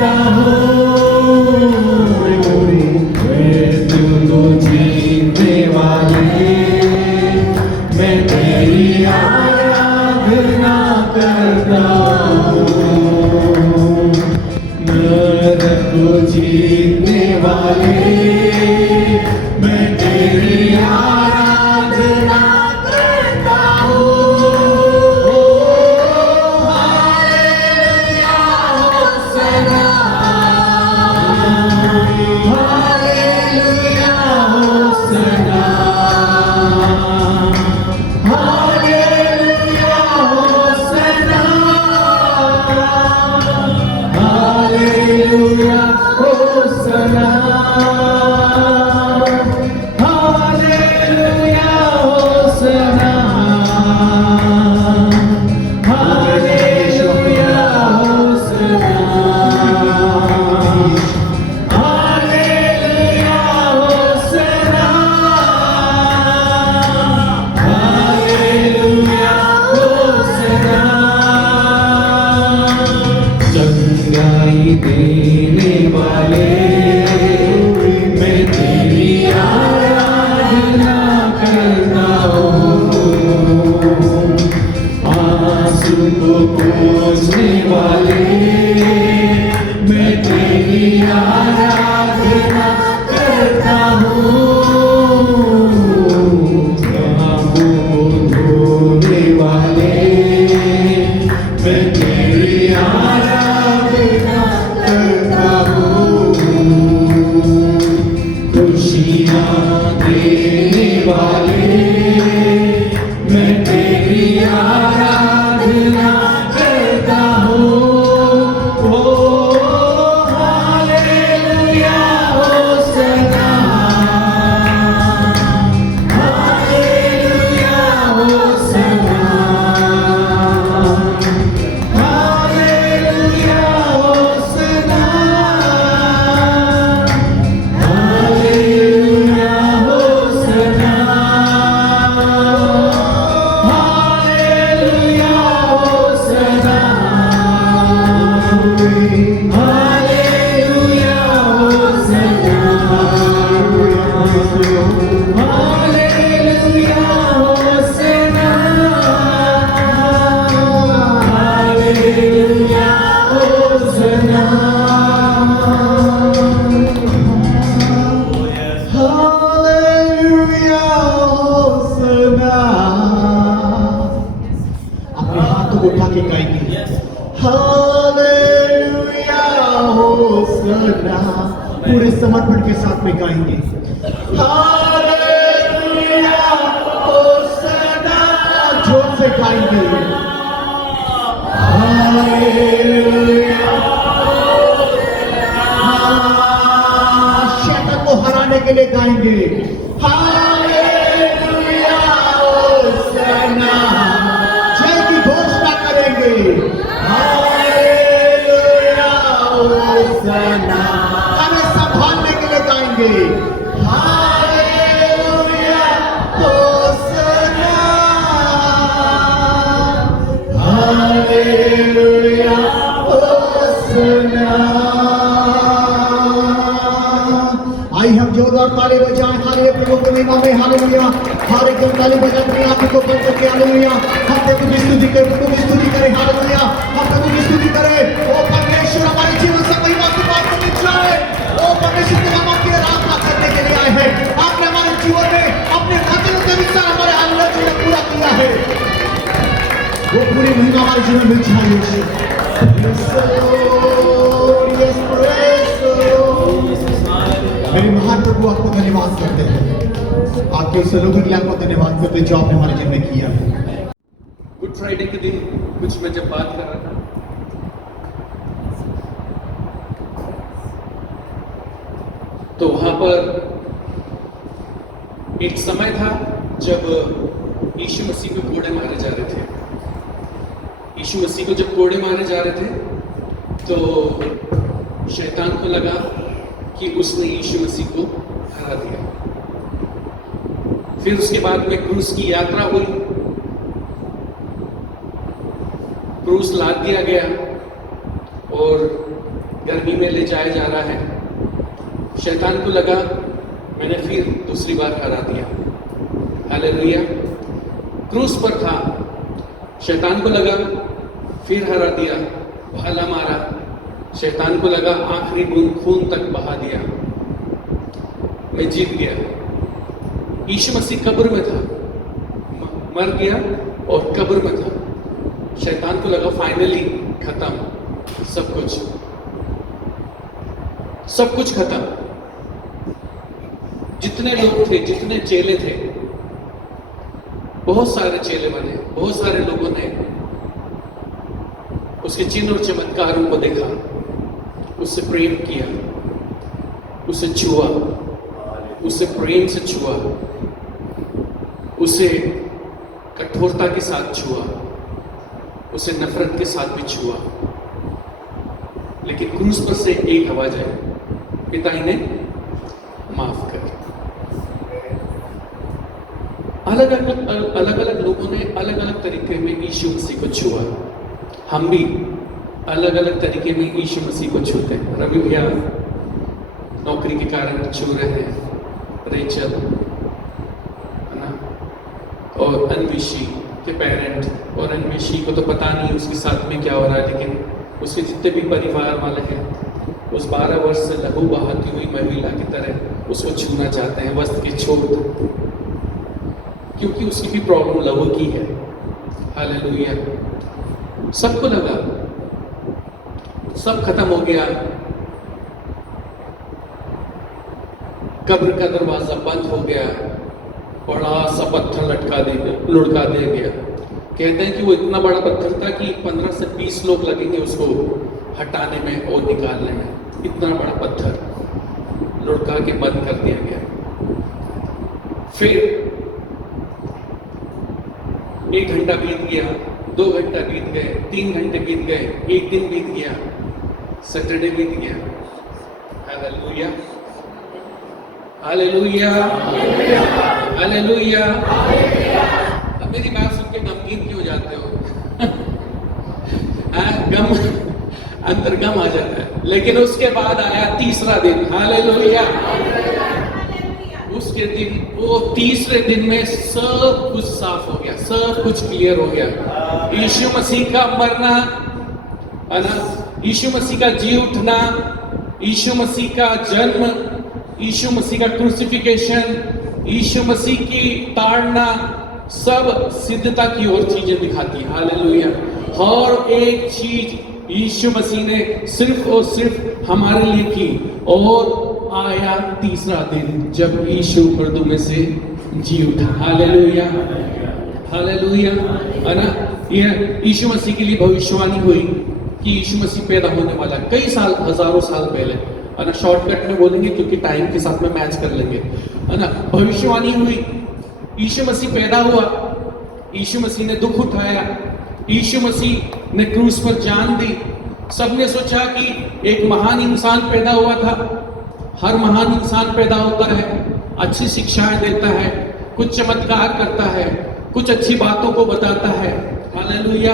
करता हूँ, मैं तुझको जीतने वाले, मैं तेरी आराधना करता हूँ। नरक को जीतने वाले, मैं तेरी आराधना करता हूँ। Hallelujah होसना, hallelujah होसना, hallelujah होसना, hallelujah होसना, hallelujah होसना, hallelujah होसना, hallelujah होसना, hallelujah होसना। चंगाई देने वाले, मैं तेरी आराधना करता हूँ। आंसू को पोंछने वाले, मैं तेरी आराधना करता हूँ। पापों को धोने वाले, मैं तेरी आराधना करता हूँ। खुशियाँ देने वाले, मैं तेरी आराधना करता हूँ। ओ hallelujah होसना, hallelujah होसना, hallelujah होसना, hallelujah होसना, hallelujah होसना, hallelujah होसना, hallelujah होसना, hallelujah होसना, hallelujah होसना। अपने हाथों को उठा के गाएंगे। हालेलुया होसना, पूरे समर्पण के साथ में गाएंगे। हालेलुया होसना, जोर से गाएंगे। हालेलुया, शैतान को हराने के लिए गाएंगे। हालेलुया होसना, जय की घोषणा करेंगे। हालेलुया होसना, हमें संभालने के लिए गाएंगे। Hallelujah होसना, hallelujah होसना। आई हम जोरदार ताली बजाएं, हालेलुया प्रभु के नाम में, हालेलुया। हर एक ताली बजाएं अपने आप को बोल करके, हालेलुया। हम प्रभु की स्तुति करें, प्रभु की स्तुति करें, हालेलुया। हम प्रभु की स्तुति करें। ओ परमेश्वर, हमारे जीवन से महिमा की बात को जाए। ओ परमेश्वर, तुम हम आपकी आराधना करने के लिए आए हैं। आपने हमारे जीवन में अपने वचन के अनुसार हमारे हालात को पूरा किया है। वो पूरी महिमा हमारे जीवन में छाई है। मेरे महान प्रभु, आपको धन्यवाद करते हैं। आपके उस लोगों के लिए आपको धन्यवाद करते हैं जो आपने हमारे जीवन में किया है। गुड फ्राइडे के दिन कुछ मैं जब बात कर रहा था, तो वहां पर एक समय था जब यीशु मसीह को कोड़े मारे जा रहे थे। यीशु मसीह को जब कोड़े मारे जा रहे थे तो शैतान को लगा कि उसने यीशु मसीह को हरा दिया। फिर उसके बाद में क्रूस की यात्रा हुई, क्रूस लाद दिया गया और गर्मी में ले जाया जा रहा है। शैतान को लगा मैंने फिर दूसरी बार हरा दिया। हालेलुया। क्रूस पर था, शैतान को लगा फिर हरा दिया, भाला मारा, शैतान को लगा आखिरी बूंद खून तक बहा दिया, मैं जीत गया। यीशु मसीह कब्र में था, मर गया और कब्र में था। शैतान को लगा फाइनली खत्म, सब कुछ खत्म। जितने लोग थे, जितने चेले थे, बहुत सारे चेले बने, बहुत सारे लोगों ने उसके चिन्ह और चमत्कारों को देखा, उससे प्रेम किया, उसे छुआ, उसे प्रेम से छुआ, उसे कठोरता के साथ छुआ, उसे नफरत के साथ भी छुआ। लेकिन क्रूस पर से एक आवाज आई, पिता इन्हें माफ कर। अलग अलग लोगों ने अलग अलग तरीके में यीशु मसीह को छुआ। हम भी अलग अलग तरीके में यीशु मसीह को छूते हैं। रवि भैया नौकरी के कारण छू रहे हैं, रेचल है ना, और अनविशी के पेरेंट, और अनविशी को तो पता नहीं उसके साथ में क्या हो रहा है, लेकिन उसके जितने भी परिवार वाले हैं उस 12 वर्ष से लहू बहाती हुई महिला की तरह उसको छूना चाहते हैं, वस्त्र की छोड़, क्योंकि उसकी भी प्रॉब्लम लहू की है। हालेलुया। सबको लगा सब खत्म हो गया, कब्र का दरवाजा बंद हो गया, बड़ा सा पत्थर लुढ़का दिया गया। कहते हैं कि वो इतना बड़ा पत्थर था कि 15 से 20 लोग लगेंगे उसको हटाने में और निकालने में। इतना बड़ा पत्थर लुढ़का के बंद कर दिया गया। फिर 1 घंटा बीत गया, 2 घंटा बीत गए, 3 घंटे बीत गए, 1 दिन बीत गया, सैटरडे बीत गया। Hallelujah, hallelujah, hallelujah. अब मेरी बात सुन के गमगीन क्यों जाते हो? गम अंदर गम आ जाता है। लेकिन उसके बाद आया तीसरा दिन। हालेलुया। उसके दिन, वो तीसरे दिन में सब कुछ साफ हो गया, सब कुछ क्लियर हो गया। यीशु मसीह का मरना है ना, यीशु मसीह का जी उठना, यीशु मसीह का जन्म, यीशु मसीह का क्रूसिफिकेशन, यीशु मसीह की ताड़ना, सब सिद्धता की ओर चीजें दिखाती है। हालेलुया। हर एक चीज यीशु मसीह ने सिर्फ और सिर्फ हमारे लिए की। और आया तीसरा दिन जब यीशु मर्दों में से जी उठा। हालेलुया, हालेलुया, है ना। यह यीशु मसीह के लिए भविष्यवाणी हुई कि यीशु मसीह पैदा होने वाला है, कई साल, हजारों साल पहले, है ना। शॉर्टकट में बोलेंगे क्योंकि टाइम के साथ में मैच कर लेंगे, है ना। भविष्यवाणी हुई, यीशु मसीह पैदा हुआ, यीशु मसीह ने दुख उठाया, यीशु मसीह ने क्रूस पर जान दी। सबने सोचा कि एक महान इंसान पैदा हुआ था। हर महान इंसान पैदा होता है, अच्छी शिक्षाएं देता है, कुछ चमत्कार करता है, कुछ अच्छी बातों को बताता है। हालेलुया।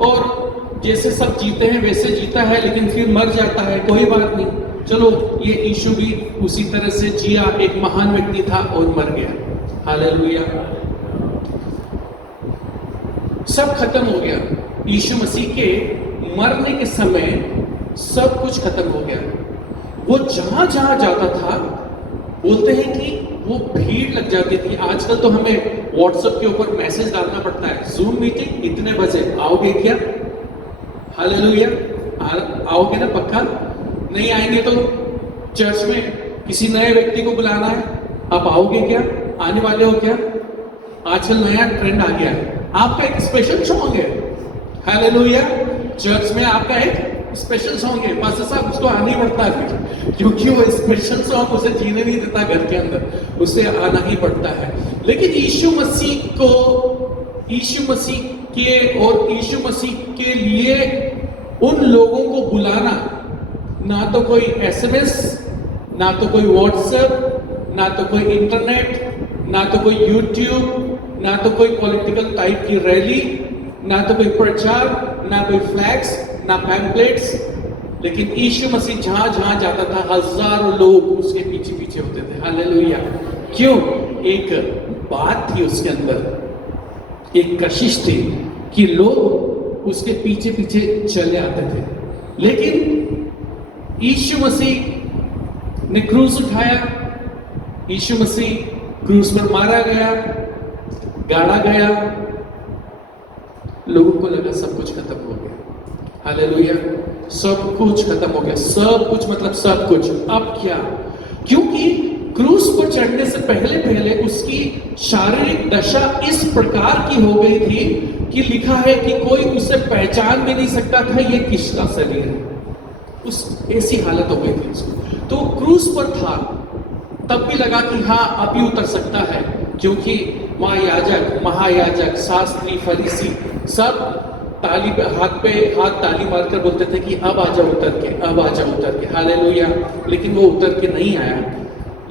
और जैसे सब जीते हैं वैसे जीता है, लेकिन फिर मर जाता है। कोई बात नहीं, चलो ये यीशु भी उसी तरह से जिया, एक महान व्यक्ति था और मर गया। हालेलुया। सब खत्म हो गया। यीशु मसीह के मरने के समय सब कुछ खत्म हो गया। वो जहां जहां जाता था, बोलते हैं कि वो भीड़ लग जाती थी। आजकल तो हमें व्हाट्सएप के ऊपर मैसेज डालना पड़ता है, जूम मीटिंग इतने बजे, आओगे क्या? हालेलुया। आओगे ना? पक्का? नहीं आएंगे तो चर्च में किसी नए व्यक्ति को बुलाना है, आप आओगे क्या? आने वाले हो क्या? आजकल नया ट्रेंड आ गया है, आपका एक स्पेशल सॉन्ग है। हालेलुया। चर्च में आपका एक स्पेशल सॉन्ग है, पास्टर साहब उसको आना ही पड़ता है, क्योंकि वो स्पेशल सॉन्ग उसे जीने नहीं देता घर के अंदर, उसे आना ही पड़ता है। लेकिन यीशु मसीह को, यीशु मसीह के और यीशु मसीह के लिए उन लोगों को बुलाना, ना तो कोई एसएमएस, ना तो कोई व्हाट्सएप, ना तो कोई इंटरनेट, ना तो कोई यूट्यूब, ना तो कोई पॉलिटिकल टाइप की रैली, ना तो कोई प्रचार, ना कोई फ्लैग्स, ना पैम्पलेट्स, लेकिन यीशु मसीह जहां जहां जाता था हजारों लोग उसके पीछे पीछे होते थे। हालेलुया। क्यों? एक बात थी उसके अंदर, एक कशिश थी कि लोग उसके पीछे पीछे चले आते थे। लेकिन यीशु मसीह ने क्रूस उठाया, यीशु मसीह क्रूस पर मारा गया, गाड़ा गया, लोगों को लगा सब कुछ खत्म हो गया। हालेलुया। सब कुछ खत्म हो गया, सब कुछ मतलब सब कुछ। अब क्या? क्योंकि क्रूस पर चढ़ने से पहले पहले उसकी शारीरिक दशा इस प्रकार की हो गई थी कि लिखा है कि कोई उसे पहचान भी नहीं सकता था ये किसका शरीर है। उस ऐसी हालत हो गई थी उसको। तो क्रूस पर था, तब भी लगा कि हाँ अभी उतर सकता है, क्योंकि वहां याजक, महायाजक, शास्त्री, फरीसी सब ताली पे हाथ ताली मारकर बोलते थे कि अब आजा उतर के, अब आजा उतर के। हालेलुया। लेकिन वो उतर के नहीं आया,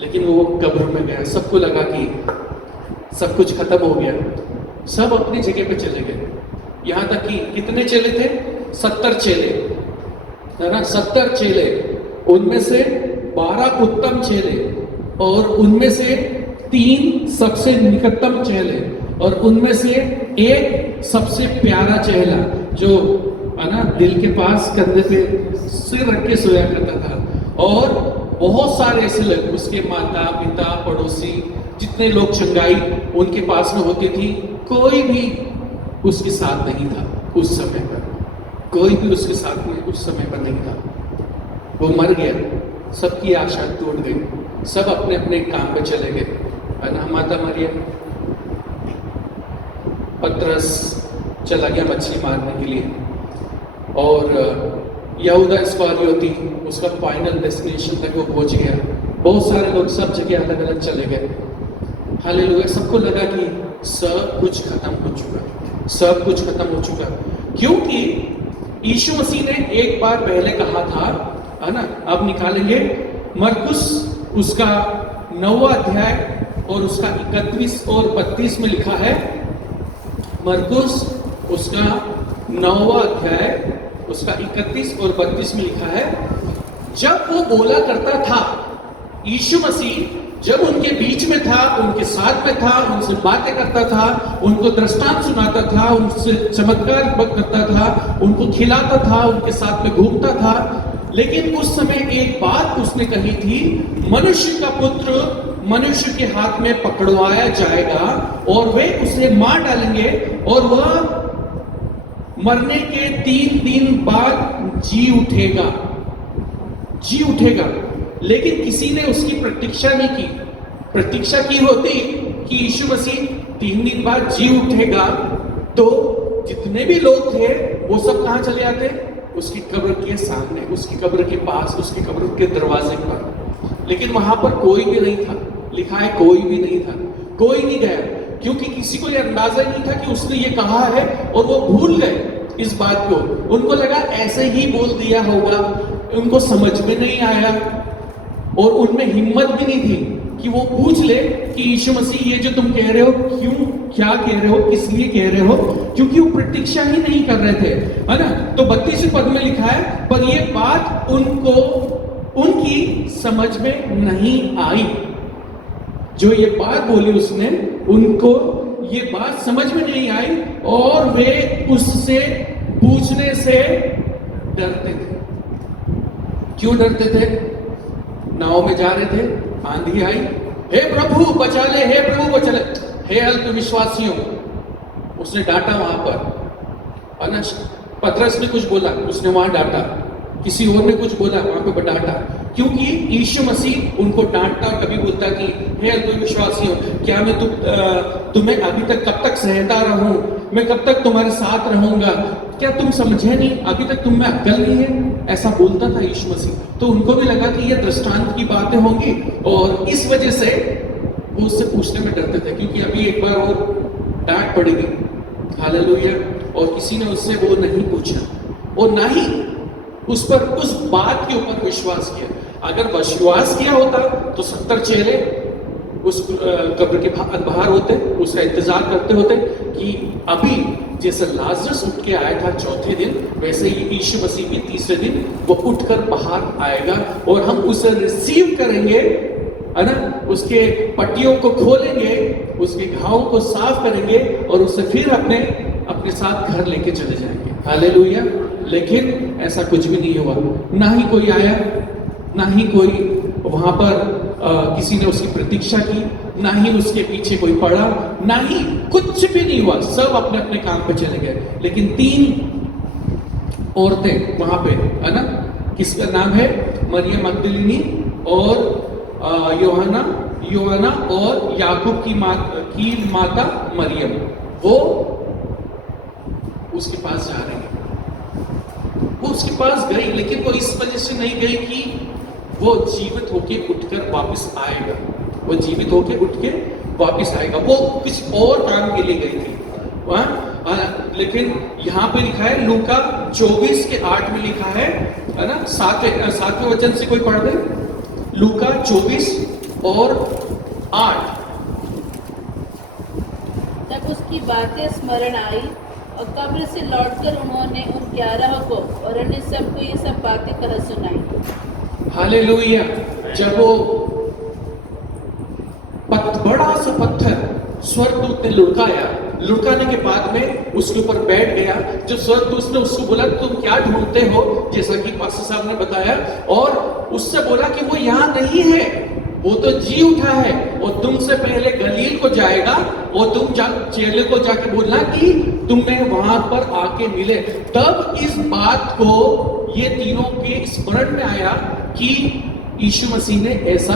लेकिन वो कब्र में गया। सबको लगा कि सब कुछ खत्म हो गया, सब अपनी जगह पे चले गए। यहां तक कि कितने चेले थे? 70 चेले, है ना? 70 चेले, उनमें से 12 उत्तम चेले और उनमें से 3 सबसे निकटतम चेले और उनमें से एक सबसे प्यारा चेला जो है ना दिल के पास कंधे पे सिर रख के सोया करता था। और बहुत सारे ऐसे लोग, उसके माता पिता पड़ोसी, जितने लोग चंगाई उनके पास में होती थी, कोई भी उसके साथ नहीं था उस समय पर। कोई भी उसके साथ में उस समय पर नहीं था। वो मर गया, सबकी आशा टूट गई, सब अपने अपने काम पे चले गए, है ना? माता मरियम, पतरस चला गया मछली मारने के लिए, और यहूदा इस्करियोती उसका फाइनल डेस्टिनेशन तक वो पहुंच गया। बहुत सारे लोग सब जगह अलग अलग चले गए। हालेलुया। सबको लगा कि सब कुछ खत्म हो चुका, सब कुछ खत्म हो चुका, क्योंकि यीशु मसीह ने एक बार पहले कहा था, है ना? अब निकालेंगे मरकुस उसका 9वां अध्याय और उसका 31 और 32 में लिखा है। मरकुस उसका 9वां अध्याय उसका 31 और 32 में लिखा है, जब वो बोला करता था, यीशु मसीह जब उनके बीच में था, उनके साथ में था, उनसे बातें करता था, उनको दृष्टांत सुनाता था, उनसे चमत्कार करता था, उनको खिलाता था, उनके साथ में घूमता था, लेकिन उस समय एक बात उसने कही थी, मनुष्य का पुत्र मनुष्य के हाथ में पकड़वाया जाएगा और वे उसे मार डालेंगे और वह मरने के 3 दिन बाद जी उठेगा, जी उठेगा। लेकिन किसी ने उसकी प्रतीक्षा नहीं की। प्रतीक्षा की होती कि यीशु मसीह 3 दिन बाद जी उठेगा, तो जितने भी लोग थे वो सब कहां चले आते? उसकी कब्र के सामने, उसकी कब्र के पास, उसकी कब्र के दरवाजे पर। लेकिन वहां पर कोई भी नहीं था। लिखा है कोई भी नहीं था, कोई नहीं गया, क्योंकि किसी को यह अंदाजा नहीं था कि उसने ये कहा है, और वो भूल गए इस बात को। उनको लगा ऐसे ही बोल दिया होगा, उनको समझ में नहीं आया और उनमें हिम्मत भी नहीं थी कि वो पूछ ले कि यीशु मसीह ये जो तुम कह रहे हो, क्यों, क्या कह रहे हो, किस लिए कह रहे हो, क्योंकि वो प्रतीक्षा ही नहीं कर रहे थे, है ना? तो 32वें पद में लिखा है, पर ये बात उनको उनकी समझ में नहीं आई। जो ये बात बोली उसने, उनको ये बात समझ में नहीं आई और वे उससे पूछने से डरते थे। क्यों डरते थे? नाव में जा रहे थे, आंधी आई, हे प्रभु बचा ले, हे प्रभु बचा ले, हे अल्पविश्वासियों, उसने डांटा वहां पर। है ना? पतरस ने कुछ बोला, उसने वहां डांटा, किसी और ने कुछ बोला, वहां पे डांटा, क्योंकि यीशु मसीह उनको डांटता और कभी बोलता कि हे अल्पविश्वासियों, क्या मैं तुम्हें अभी तक कब तक सहता रहूं, मैं कब तक तुम्हारे साथ रहूंगा, क्या तुम समझे नहीं, अभी तक तुम में अक्ल नहीं है? ऐसा बोलता था यीशु मसीह। तो उनको भी लगा कि ये दृष्टांत की बातें होंगी और इस वजह से वो उससे पूछने में डरते थे, क्योंकि अभी एक बार वो डांट पड़ेगी। हालेलुया। और किसी ने उससे वो नहीं पूछा और ना ही उस पर, उस बात के ऊपर विश्वास किया। अगर विश्वास किया होता तो 70 चेहरे उस कब्र के बाहर होते, उसका इंतजार करते होते कि अभी जैसे लाजरस उठ के आया था चौथे दिन, वैसे ही यीशु मसीह भी तीसरे दिन वो उठकर बाहर आएगा और हम उसे रिसीव करेंगे, है ना, उसके पट्टियों को खोलेंगे, उसके घावों को साफ करेंगे और उसे फिर अपने साथ घर लेके चले जाएंगे। हालेलुया। लेकिन ऐसा कुछ भी नहीं हुआ, ना ही कोई आया, ना ही कोई वहां पर किसी ने उसकी प्रतीक्षा की, ना ही उसके पीछे कोई पड़ा, ना ही कुछ भी नहीं हुआ, सब अपने अपने काम पे चले गए। लेकिन 3 औरतें वहां पे, है ना, किसका नाम है? मरियम मगदलिनी और योहाना और याकूब की माता मरियम, वो उसके पास जा रही है। वो उसके पास गई, लेकिन वो इस वजह से नहीं गई कि वो जीवित होके उठकर वापस आएगा, वो जीवित होके उठ के वापस आएगा, वो कुछ और काम के लिए गई थी वहां। लेकिन यहाँ पे लिखा है लूका 24:8 में लिखा है ना, 7वें वचन से कोई पढ़ दे, लूका 24:8। तब उसकी बातें स्मरण आई और कब्र से लौटकर उन्होंने उन 11 को और अन्य सबको ये सब बातें कह सुनाई। हालेलुया। जब वो बड़ा सा पत्थर स्वर्गदूत ने लुढ़काने के बाद में उसके ऊपर बैठ गया। जो स्वर्गदूत ने उसको बोला तुम क्या ढूंढते हो, जैसा कि पास्टर साहब ने बताया, और उससे बोला कि वो यहाँ नहीं है, वो तो जी उठा है और तुमसे पहले गलील को जाएगा और तुम चेले को जाके बोलना कि तुम्हें वहां पर आके मिले। तब इस बात को ये तीनों के स्मरण में आया कि यीशु मसीह ने ऐसा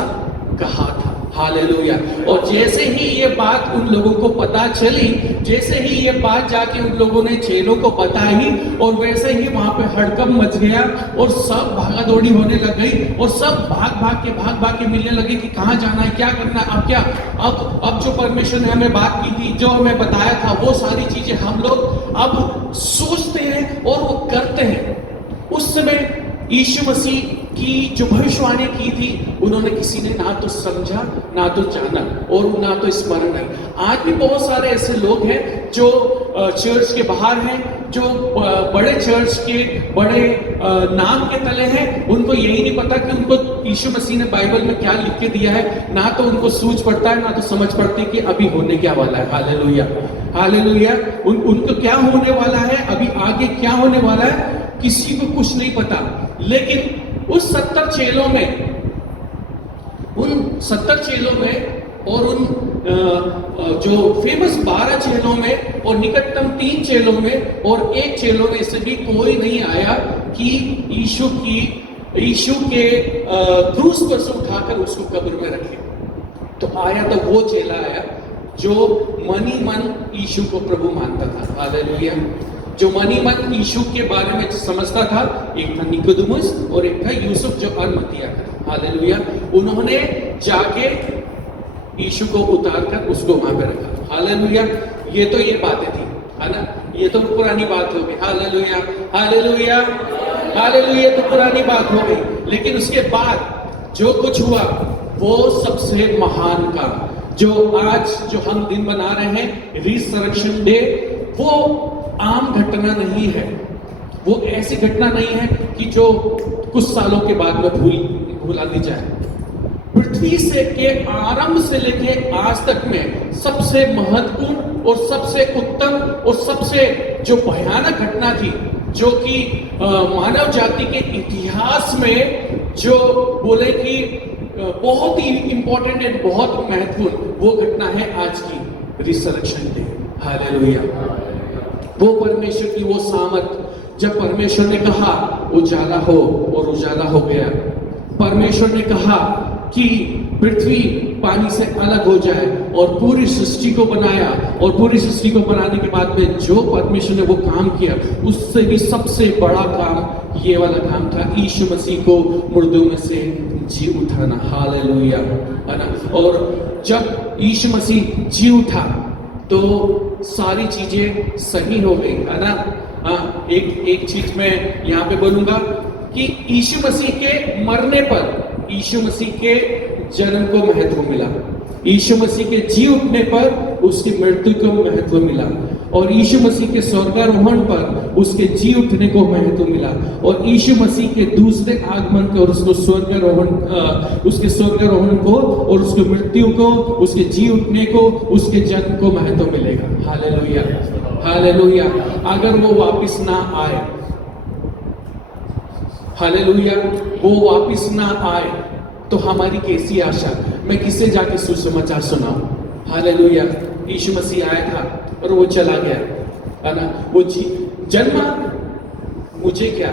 कहा था। हालेलुया। और जैसे ही ये बात उन लोगों को पता चली, जैसे ही ये बात जाके उन लोगों ने चेलों को बताई, और वैसे ही वहां पे हड़कंप मच गया और सब भागा दौड़ी होने लग गई और सब भाग के मिलने लगे कि कहाँ जाना है, क्या करना है, अब क्या, अब जो परमेश्वर ने हमें बात की थी, जो हमें बताया था, वो सारी चीजें हम लोग अब सोचते हैं और वो करते हैं। उस समय यीशु मसीह की जो भविष्यवाणी की थी, उन्होंने किसी ने ना तो समझा, ना तो जाना और ना तो स्मरण है। आज भी बहुत सारे ऐसे लोग हैं जो चर्च के बाहर हैं, जो बड़े चर्च के बड़े नाम के तले हैं, उनको यही नहीं पता कि उनको यीशु मसीह ने बाइबल में क्या लिख के दिया है, ना तो उनको सूझ पड़ता है, ना तो समझ पड़ती है कि अभी होने क्या वाला है। Hallelujah, hallelujah. उनको क्या होने वाला है, अभी आगे क्या होने वाला है, किसी को कुछ नहीं पता। लेकिन उस 70 चेलों में, उन 70 चेलों में और उन जो फेमस 12 चेलों में और निकटतम 3 चेलों में और 1 चेलों में से भी कोई नहीं आया कि यीशु के क्रूस पर से उठाकर उसको कब्र में रखे। तो आया तो वो चेला आया जो मनी मन यीशु को प्रभु मानता था। हालेलुया। जो मनी मन यीशु के बारे में समझता था, एक था निकोदेमुस और एक था यूसुफ जो अरमतिया का। हालेलुया। उन्होंने जाके यीशु को उतारकर उसको वहां पे रखा। हालेलुया। ये तो ये बातें थी, है ना, ये तो पुरानी बात हो गई। Hallelujah, hallelujah, hallelujah. तो पुरानी बात हो गई। लेकिन उसके बाद जो कुछ हुआ वो सबसे महान काम, जो आज जो हम दिन बना रहे हैं, रिसरेक्शन डे, वो आम घटना नहीं है। वो ऐसी घटना नहीं है कि जो कुछ सालों के बाद में भूला दी जाए। पृथ्वी से के आरंभ से लेके आज तक में सबसे महत्वपूर्ण और सबसे उत्तम और सबसे जो भयानक घटना थी, जो कि मानव जाति के इतिहास में जो बोले कि बहुत ही इंपॉर्टेंट है, बहुत महत्वपूर्ण, वो घटना है आज की रिसरेक्शन डे। हालेलुया। वो परमेश्वर की वो सामर्थ, जब परमेश्वर ने कहा उजाला हो और उजाला हो गया। परमेश्वर ने कहा कि पृथ्वी पानी से अलग हो जाए और पूरी सृष्टि को बनाया, और पूरी सृष्टि को बनाने के बाद में जो परमेश्वर ने वो काम किया, उससे भी सबसे बड़ा काम ये वाला काम था, यीशु मसीह को मुर्दों में से जी उठाना। हालेलुया, है ना। और जब यीशु मसीह जी उठा तो सारी चीजें सही हो गई, है ना। हाँ, एक चीज मैं यहाँ पे बोलूंगा कि यीशु मसीह के मरने पर यीशु मसीह के जन्म को महत्व मिला, यीशु मसीह के जी उठने पर उसकी मृत्यु को महत्व मिला, और यीशु मसीह के स्वर्गारोहण पर उसके जी उठने को महत्व मिला, और यीशु मसीह के दूसरे आगमन को और उसके स्वर्गारोहण को और उसकी मृत्यु को, उसके जी उठने को, उसके जन्म को महत्व मिलेगा। Hallelujah, hallelujah. अगर वो वापस ना आए, हालेलुया, वो वापस ना आए तो हमारी कैसी आशा? मैं किससे जाके सुसमाचार सुनाऊं? हालेलुया। यीशु मसीह आया था और वो चला गया, है ना? वो जन्मा, मुझे क्या?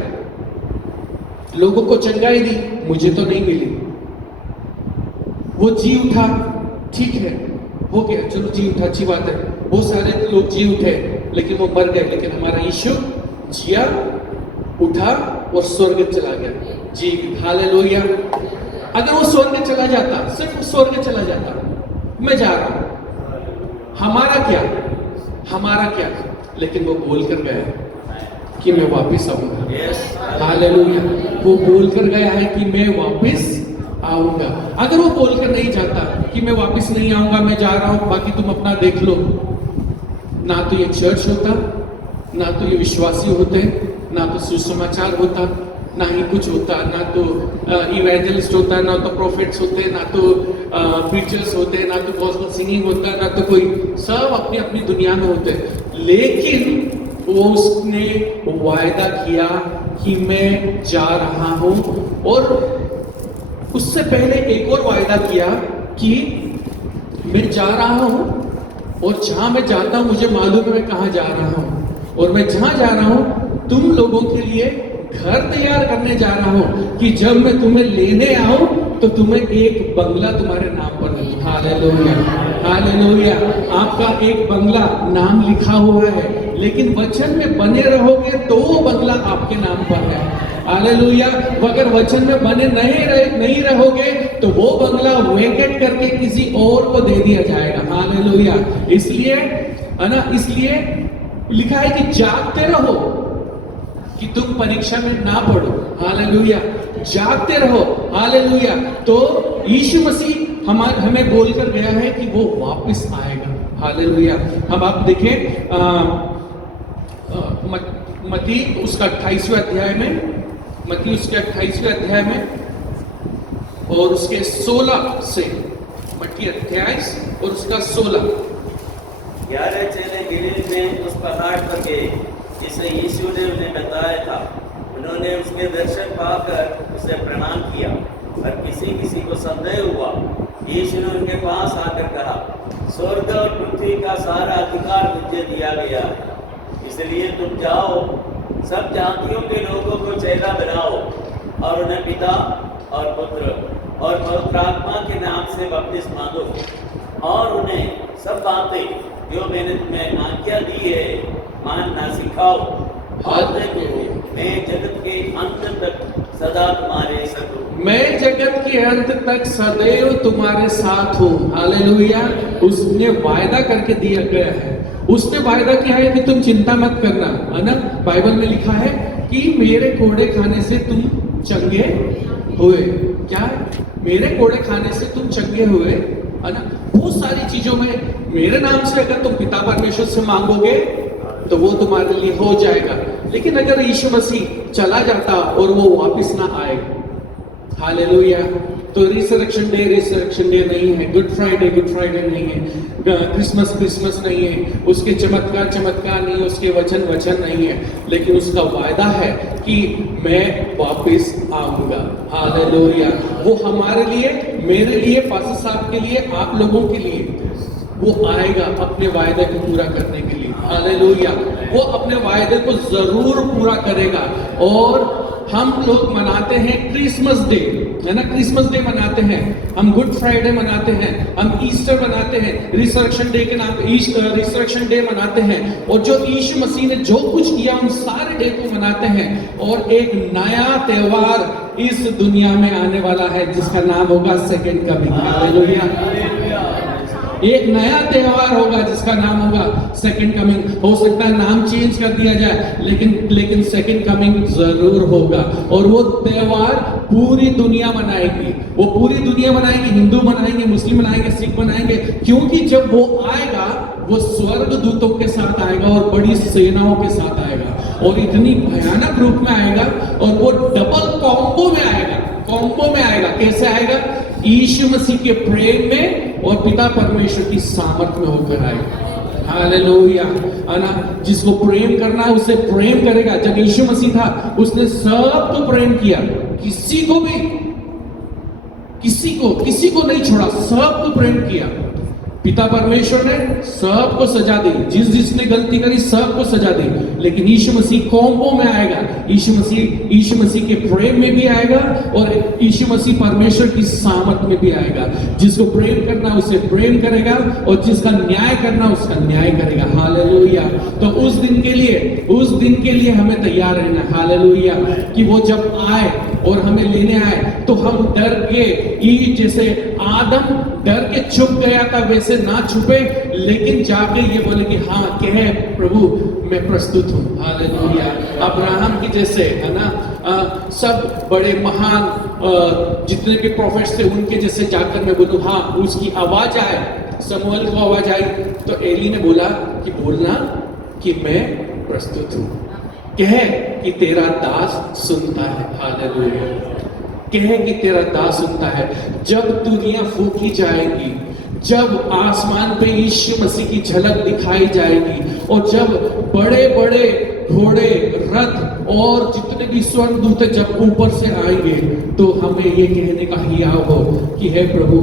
लोगों को चंगाई दी, मुझे तो नहीं मिली। वो जी उठा, ठीक है, हो गया, चलो जी उठा, अच्छी बात है। बहुत सारे लोग जी उठे लेकिन वो मर गए, लेकिन हमारा यीशु जिया, उठा और स्वर्ग चला गया। जी, हालेलुया। अगर वो स्वर्ग चला जाता, सिर्फ स्वर्ग चला जाता, मैं जा रहा हूं, हमारा क्या? हमारा क्या? लेकिन वो बोल कर गया कि मैं वापस आऊंगा। हालेलुया। वो बोल कर गया है कि मैं वापस आऊंगा। अगर वो बोलकर नहीं जाता कि मैं वापस नहीं आऊंगा, मैं जा रहा हूं, बाकी तुम अपना देख लो, ना तो ये चर्च होता, ना तो ये विश्वासी होते, ना तो सुसमाचार होता, ना ही कुछ होता, ना तो इवेंजलिस्ट होता, ना तो प्रॉफिट्स होते, ना तो प्रीचर्स होते, ना तो गॉस्पेल सिंगिंग होता, ना तो कोई, सब अपनी अपनी दुनिया में होते। लेकिन वो उसने वायदा किया कि मैं जा रहा हूं, और उससे पहले एक और वायदा किया कि मैं जा रहा हूं, और जहां मैं जाता हूं मुझे मालूम है मैं कहां जा रहा हूं, और मैं जहां जा रहा हूं तुम लोगों के लिए घर तैयार करने जा रहा हूं कि जब मैं तुम्हें लेने आऊं तो तुम्हें एक बंगला तुम्हारे नाम पर दूं। Hallelujah, hallelujah. आपका एक बंगला नाम लिखा हुआ है, लेकिन वचन में बने रहोगे तो वो बंगला आपके नाम पर है। हालेलुया। अगर वचन में बने नहीं रहोगे तो वो बंगला वेकेट करके किसी और को दे दिया जाएगा। हालेलुया। इसलिए, है ना, इसलिए लिखा है कि जागते रहो कि तुम परीक्षा में ना पढ़ो। हालेलुया। जागते रहो। हालेलुया। तो यीशु मसीह हमें बोलकर गया है कि वो वापस आएगा। हालेलुया। अब आप देखें मत्ती उसका 28वें अध्याय में, मत्ती उसके 28वें अध्याय में और उसके 16 से, मत्ती 28 और उसका 16। 11 चेले गलील में उस पहाड़ पर गए जिसे यीशु ने उन्हें बताया था। उन्होंने उसके दर्शन पाकर उसे प्रणाम किया, और किसी को संदेह हुआ। यीशु ने उनके पास आकर कहा, स्वर्ग और पृथ्वी का सारा अधिकार मुझे दिया गया है, इसलिए तुम जाओ, सब जातियों के लोगों को चेला बनाओ, और उन्हें पिता और पुत्र और पवित्र आत्मा के नाम से बपतिस्मा दो, और उन्हें सब बातें जो मैंने तुम्हें आज्ञा दी है मानना सिखाओ, और देखो मैं जगत के अंत तक सदा तुम्हारे साथ हूं। मैं जगत के अंत तक सदैव तुम्हारे साथ हूँ। हालेलुया। उसने वायदा करके दिया गया है। उसने वायदा किया है कि तुम चिंता मत करना, है ना। बाइबल में लिखा है कि मेरे कोड़े खाने से तुम चंगे हुए। क्या? मेरे कोड़े खाने से तुम चंगे हुए, है ना। बहुत सारी चीजों में मेरे नाम से अगर तुम पिता परमेश्वर से मांगोगे तो वो तुम्हारे लिए हो जाएगा। लेकिन अगर यीशु मसीह चला जाता और वो वापस ना आए, हालेलुया, तो रिसरेक्शन डे नहीं है, गुड फ्राइडे नहीं है, क्रिसमस नहीं है, उसके चमत्कार नहीं है, उसके वचन नहीं है, लेकिन उसका वायदा है कि मैं वापस आऊंगा। हालेलुया। वो हमारे लिए, मेरे लिए, पास्टर साहब के लिए, आप लोगों के लिए वो आएगा अपने वायदे को पूरा करने के लिए। हालेलुया। वो अपने वायदे को जरूर पूरा करेगा। और हम लोग मनाते हैं क्रिसमस डे, है ना, क्रिसमस डे मनाते हैं, हम गुड फ्राइडे मनाते हैं, हम ईस्टर मनाते हैं, रिसरेक्शन डे के नाम पे रिसरेक्शन डे मनाते हैं, और जो यीशु मसीह ने जो कुछ किया उन सारे डे को मनाते हैं। और एक नया त्योहार इस दुनिया में आने वाला है जिसका नाम होगा सेकंड कमिंग। हालेलुया। एक नया त्योहार होगा जिसका नाम होगा सेकंड कमिंग। हो सकता है नाम चेंज कर दिया जाए, लेकिन सेकंड कमिंग जरूर होगा। और वो त्योहार पूरी दुनिया मनाएगी, वो पूरी दुनिया मनाएगी, हिंदू मनाएंगे, मुस्लिम मनाएंगे, सिख मनाएंगे, क्योंकि जब वो आएगा वो स्वर्ग दूतों के साथ आएगा और बड़ी सेनाओं के साथ आएगा और इतनी भयानक रूप में आएगा और वो डबल कॉम्बो में आएगा। कॉम्बो में आएगा, कैसे आएगा? यीशु मसीह के प्रेम में और पिता परमेश्वर की सामर्थ में होकर आएगा। हालेलुया। है ना? जिसको प्रेम करना है उसे प्रेम करेगा। जब यीशु मसीह था उसने सबको प्रेम किया, किसी को भी किसी को नहीं छोड़ा, सबको प्रेम किया। पिता परमेश्वर ने सबको सजा दी, जिसने गलती करी सबको सजा दी। लेकिन यीशु मसीह कॉम्बो में आएगा। यीशु मसीह के प्रेम में भी आएगा और यीशु मसीह परमेश्वर की सामर्थ में भी आएगा। जिसको प्रेम करना उसे प्रेम करेगा और जिसका न्याय करना उसका न्याय करेगा। हालेलुया। तो उस दिन के लिए हमें तैयार रहना। हालेलुया। कि वो जब आए और हमें लेने आए तो हम डर के, जैसे आदम डर के छुप गया था वैसे ना छुपे, लेकिन जाके ये बोले कि हाँ कहे प्रभु मैं प्रस्तुत हूँ। हालेलुया। अब्राहम की जैसे, है ना, सब बड़े महान जितने भी प्रोफेट्स थे उनके जैसे जाकर मैं बोलूँ हाँ, उसकी आवाज आए, शमूएल को आवाज आई तो एली ने बोला कि बोलना कि मैं प्रस्तुत हूँ, कहे कि तेरा दास सुनता है। हालेलुया। कहे कि तेरा दास सुनता है। जब दुनिया फूकी जाएगी, जब आसमान पे यीशु मसीह की झलक दिखाई जाएगी और जब बड़े बड़े घोड़े, रथ और जितने भी स्वर्गदूत जब ऊपर से आएंगे तो हमें ये कहने का हियाव हो कि हे प्रभु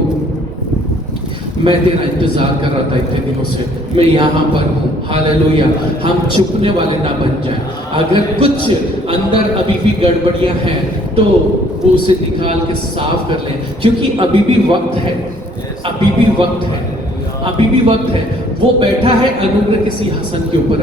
मैं तेरा इंतजार कर रहा था इतने दिनों से, मैं यहाँ पर हूँ। हालेलुया। हम छुपने वाले ना बन जाएं। अगर कुछ अंदर अभी भी गड़बड़ियां हैं तो वो उसे निकाल के साफ कर लें, क्योंकि अभी भी वक्त है, अभी भी वक्त है, अभी भी वक्त है। वो बैठा है अनुग्रह के सिंहासन के ऊपर,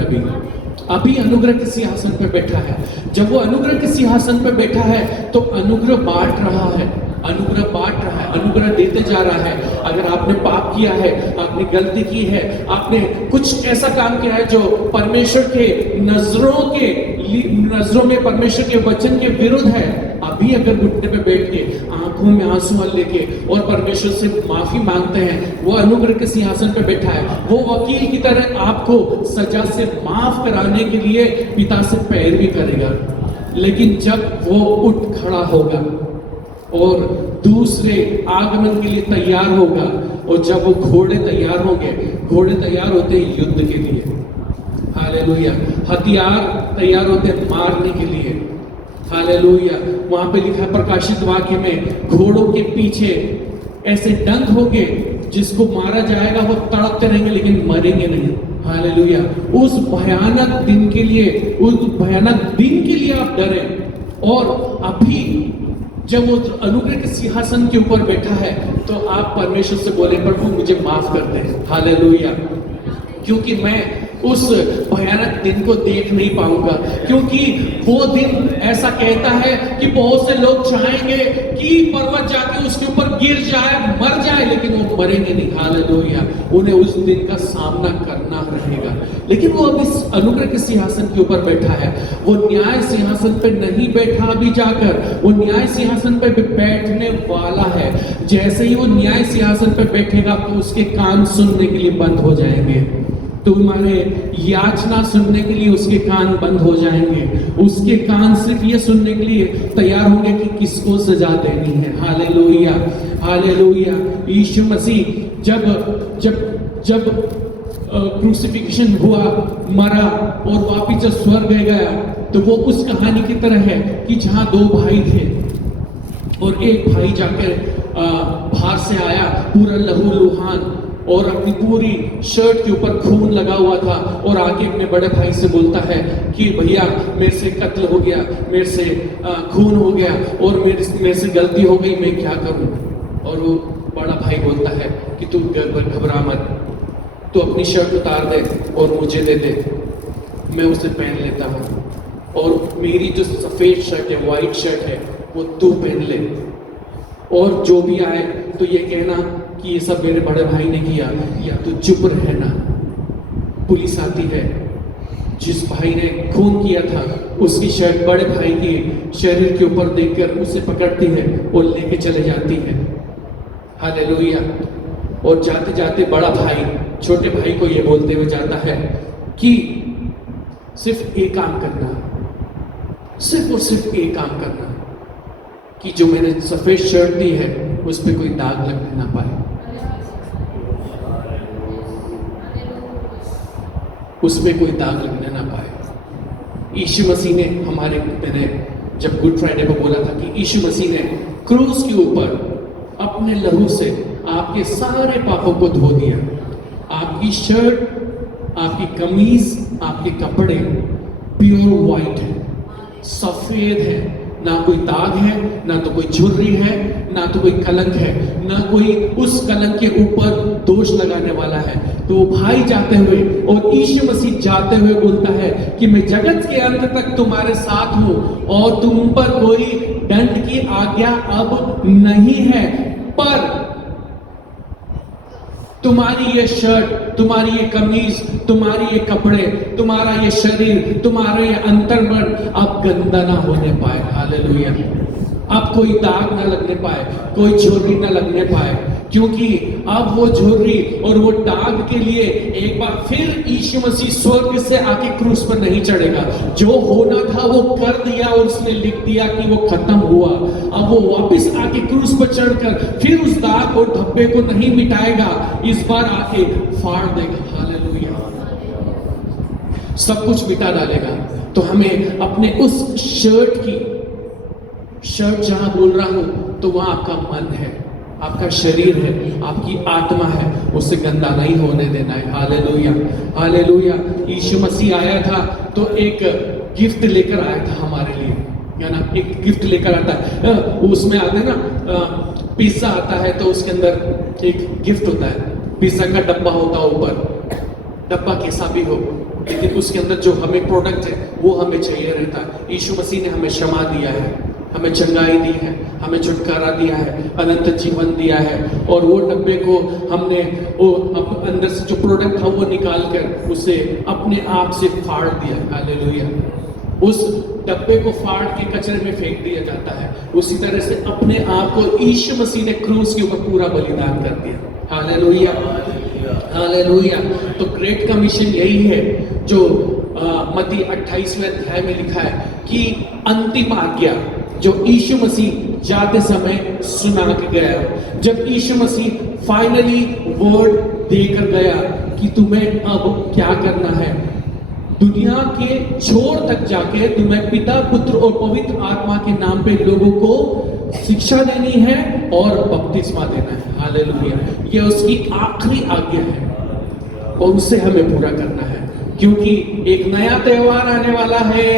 अभी अनुग्रह के सिंहासन पे बैठा है। जब वो अनुग्रह के सिंहासन पे बैठा है तो अनुग्रह बांट रहा है, अनुग्रह बांट रहा है, अनुग्रह देते जा रहा है। अगर आपने पाप किया है, आपने गलती की है, आपने कुछ ऐसा काम किया है जो परमेश्वर के नजरों में परमेश्वर के वचन के विरुद्ध है, अभी अगर घुटने पे बैठ के आंखों में आंसू लेके और परमेश्वर से माफी मांगते हैं, वो अनुग्रह के सिंहासन पे बैठा है। वो वकील की तरह आपको सजा से माफ कराने के लिए पिता से पैरवी करेगा। लेकिन जब वो उठ खड़ा होगा और दूसरे आगमन के लिए तैयार होगा, और जब वो घोड़े तैयार होंगे, घोड़े तैयार होते हैं युद्ध के लिए। हालेलुया। हथियार तैयार होते हैं मारने के लिए। हालेलुया। वहां पे लिखा है प्रकाशित वाक्य में, घोड़ों के पीछे ऐसे डंक होंगे, जिसको मारा जाएगा वो तड़पते रहेंगे लेकिन मरेंगे नहीं। हालेलुया। उस भयानक दिन के लिए आप डरें। और अभी जब वो अनुग्रह के सिंहासन के ऊपर बैठा है तो आप परमेश्वर से बोले प्रभु मुझे माफ कर दे। हालेलुया। क्योंकि मैं उस भयानक दिन को देख नहीं पाऊंगा, क्योंकि वो दिन ऐसा कहता है कि बहुत से लोग चाहेंगे कि पर्वत जाके उसके ऊपर गिर जाए, मर जाए, लेकिन वो मरेंगे नहीं। हालेलुया। उन्हें उस दिन का सामना करना रहेगा। लेकिन वो अब इस अनुग्रह के सिंहासन के ऊपर बैठा है, वो न्याय सिंहासन पे नहीं बैठा अभी जाकर, वो न्याय सिंहासन पे बैठने वाला है। जैसे ही वो न्याय सिंहासन पे बैठेगा तो उसके कान सुनने के लिए बंद हो जाएंगे, तुम्हारे याचना सुनने के लिए उसके कान बंद हो जाएंगे। उसके कान सिर्फ ये सुनने के लिए तैयार होंगे कि किसको सजा देनी है। हालेलुया। हालेलुया। यीशु मसीह जब क्रूसिफिक्शन हुआ, मरा और वापिस जब स्वर्ग गया, तो वो उस कहानी की तरह है कि जहां दो भाई थे और एक भाई जाकर बाहर से आया पूरा लहूलुहान और अपनी पूरी शर्ट के ऊपर खून लगा हुआ था, और आके अपने बड़े भाई से बोलता है कि भैया मेरे से कत्ल हो गया, मेरे से खून हो गया और मेरे से गलती हो गई, मैं क्या करूं। और वो बड़ा भाई बोलता है कि तू घबरा मत, तू अपनी शर्ट उतार दे और मुझे दे दे, मैं उसे पहन लेता हूँ, और मेरी जो सफेद शर्ट है, व्हाइट शर्ट है, वो तू पहन ले, और जो भी आए तो ये कहना कि कि ये सब मेरे बड़े भाई ने किया, या तो चुप रहना। पुलिस आती है, जिस भाई ने खून किया था उसकी शर्ट बड़े भाई के शरीर के ऊपर देखकर उसे पकड़ती है और लेके चले जाती है। हालेलुया। और जाते जाते बड़ा भाई छोटे भाई को ये बोलते हुए जाता है कि सिर्फ एक काम करना, सिर्फ और सिर्फ एक काम करना, कि जो मैंने सफेद शर्ट दी है उस पर कोई दाग लगने ना पाए, उसमें कोई दाग लगने ना पाए। यीशु मसीह ने मैंने जब गुड फ्राइडे को बोला था कि यीशु मसीह ने क्रूस के ऊपर अपने लहू से आपके सारे पापों को धो दिया। आपकी शर्ट, आपकी कमीज, आपके कपड़े प्योर वाइट है, सफेद है, ना कोई दाग है, ना तो कोई झुर्री है, ना तो कोई कलंक है, ना कोई उस कलंक के ऊपर दोष लगाने वाला है। तो भाई जाते हुए और यीशु मसीह जाते हुए बोलता है कि मैं जगत के अंत तक तुम्हारे साथ हूं और तुम पर कोई दंड की आज्ञा अब नहीं है, पर तुम्हारी ये शर्ट, तुम्हारी ये कमीज, तुम्हारी ये कपड़े, तुम्हारा ये शरीर, तुम्हारा ये अंतर्मन अब गंदा ना होने पाए। हालेलुया। अब कोई दाग ना लगने पाए, कोई झुर्री ना लगने पाए, क्योंकि अब वो झुर्री और वो दाग के लिए एक बार फिर यीशु मसीह स्वर्ग से आके क्रूस पर नहीं चढ़ेगा। जो होना था वो कर दिया और उसने लिख दिया कि वो खत्म हुआ। अब वो वापस आके क्रूस पर चढ़कर फिर उस दाग और धब्बे को नहीं मिटाएगा, इस बार आके फाड़ देगा। हालेलुया। सब कुछ मिटा डालेगा। तो हमें अपने उस शर्ट जहां बोल रहा हूं तो वहां आपका मन है, आपका शरीर है, आपकी आत्मा है, उसे गंदा नहीं होने देना है। Hallelujah, hallelujah. यीशु मसीह आया था तो एक गिफ्ट लेकर आया था हमारे लिए, या ना, एक गिफ्ट लेकर आता है। उसमें आते ना पिज्जा आता है तो उसके अंदर एक गिफ्ट होता है, पिज्जा का डब्बा होता है ऊपर, डब्बा कैसा भी हो, लेकिन उसके अंदर जो हमें प्रोडक्ट है वो हमें चाहिए रहता है। यीशु मसीह ने हमें क्षमा दिया है, हमें चंगाई दी है, हमें छुटकारा दिया है, अनंत जीवन दिया है, और वो डब्बे को हमने वो अंदर से जो प्रोडक्ट था वो निकाल कर उसे अपने आप से फाड़ दिया। हालेलुया। उस डब्बे को फाड़ के कचरे में फेंक दिया जाता है। उसी तरह से अपने आप को यीशु मसीह ने क्रूस के ऊपर पूरा बलिदान कर दिया। Hallelujah, hallelujah. तो ग्रेट कमीशन यही है जो मत्ती 28वें अध्याय में लिखा है कि अंतिम आज्ञा जो यीशु मसीह जाते समय सुना के गया। जब यीशु मसीह फाइनली वर्ड देकर गया कि तुम्हें अब क्या करना है, दुनिया के छोर तक जाके तुम्हें पिता, पुत्र और पवित्र आत्मा के नाम पे लोगों को शिक्षा देनी है और बपतिस्मा देना है। हालेलुया। यह उसकी आखिरी आज्ञा है और उसे हमें पूरा करना है, क्योंकि एक नया त्योहार आने वाला है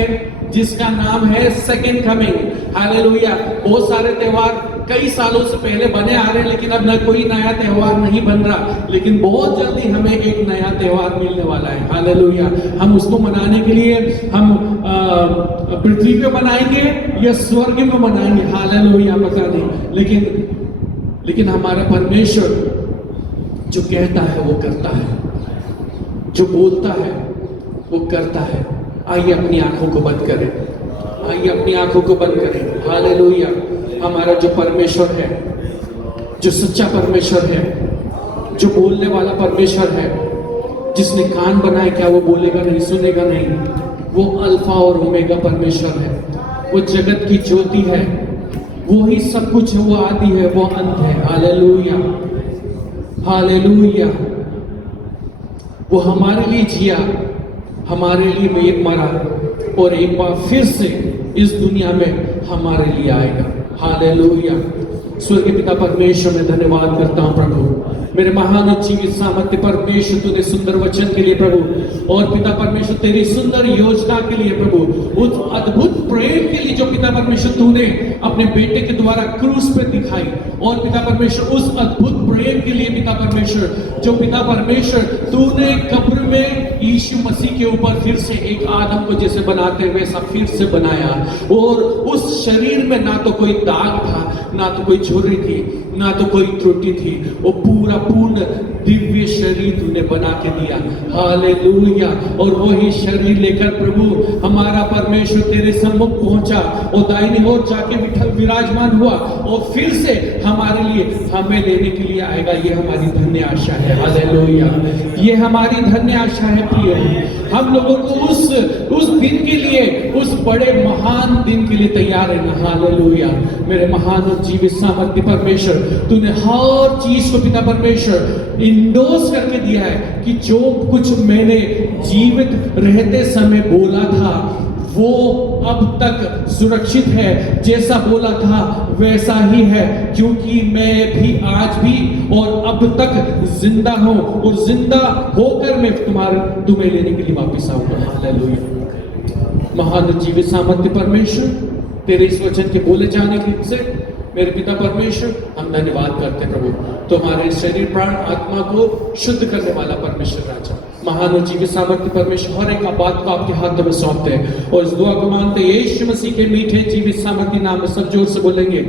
जिसका नाम है सेकेंड कमिंग। हालेलुया। बहुत सारे त्योहार कई सालों से पहले बने आ रहे हैं, लेकिन अब न कोई नया त्योहार नहीं बन रहा, लेकिन बहुत जल्दी हमें एक नया त्योहार मिलने वाला है। हालेलुया। हम उसको मनाने के लिए हम पृथ्वी पे मनाएंगे या स्वर्ग में मनाएंगे, हालेलुया, पता नहीं, लेकिन हमारा परमेश्वर जो कहता है वो करता है, जो बोलता है वो करता है। आइए अपनी आंखों को बंद करें, आइए अपनी आंखों को बंद करें। हालेलुया। हमारा जो परमेश्वर है, जो सच्चा परमेश्वर है, जो बोलने वाला परमेश्वर है, जिसने कान बनाए, क्या वो बोलेगा नहीं, सुनेगा नहीं? वो अल्फा और ओमेगा परमेश्वर है, वो जगत की ज्योति है, वो ही सब कुछ है, वो आदि है, वो अंत है। Hallelujah, hallelujah. वो हमारे लिए जिया, हमारे लिए मरा और एक बार फिर से इस दुनिया में हमारे लिए आएगा। हालेलुया। स्वर्गीय पिता परमेश्वर, मैं धन्यवाद करता हूं प्रभु। मेरे महान और जीवित सामर्थ्य परमेश्वर तूने सुंदर वचन के लिए प्रभु, और पिता परमेश्वर तेरी सुंदर योजना के लिए प्रभु, उस अद्भुत प्रेम के लिए जो पिता परमेश्वर तूने अपने बेटे के द्वारा क्रूस पे दिखाई, और पिता परमेश्वर उस अद्भुत प्रेम के लिए पिता परमेश्वर जो पिता परमेश्वर तूने कब्र में यीशु मसीह के ऊपर फिर से एक आदम को जैसे बनाते हुए वैसा फिर से बनाया, और उस शरीर में ना तो कोई दाग था, ना तो कोई झुर्री थी, ना तो कोई त्रुटि थी, वो पूरा पूर्ण दिव्य शरीर तूने बना के दिया। हालेलुया। और वही शरीर लेकर प्रभु हमारा परमेश्वर तेरे सम्मुख पहुंचा और दाहिनी ओर जाके विराजमान हुआ, और फिर से हमारे लिए हमें लेने के लिए आएगा। ये हमारी धन्य आशा है। हालेलुया। ये हमारी धन्य आशा है प्रिय। हम लोगों को उस दिन के लिए, उस बड़े महान दिन के लिए तैयार है ना। हालेलुया। मेरे महान और जीवित सामर्थ्य परमेश्वर तूने हर चीज को पिता परमेश्वर इंडोर्स करके दिया है कि जो कुछ मैंने जीवित रहते समय बोला था वो अब तक सुरक्षित है, जैसा बोला था वैसा ही है, क्योंकि मैं भी आज भी और अब तक जिंदा हूं, और जिंदा होकर मैं तुम्हें लेने के लिए वापस आऊंगा। हालेलुया। महान जीवित सामर्थ्य परमेश्वर तेरे इस वचन के बोले जाने से मेरे पिता परमेश्वर हम धन्यवाद करते हैं प्रभु, तुम्हारे शरीर प्राण आत्मा को शुद्ध करने वाला परमेश्वर राजा, महान और जीवित सामर्थ्य परमेश्वर, हर एक बात को आपके हाथों में सौंपते हैं और इस दुआ को मानते यीशु मसीह के मीठे जीवित सामर्थ्य नाम में सब जोर से बोलेंगे।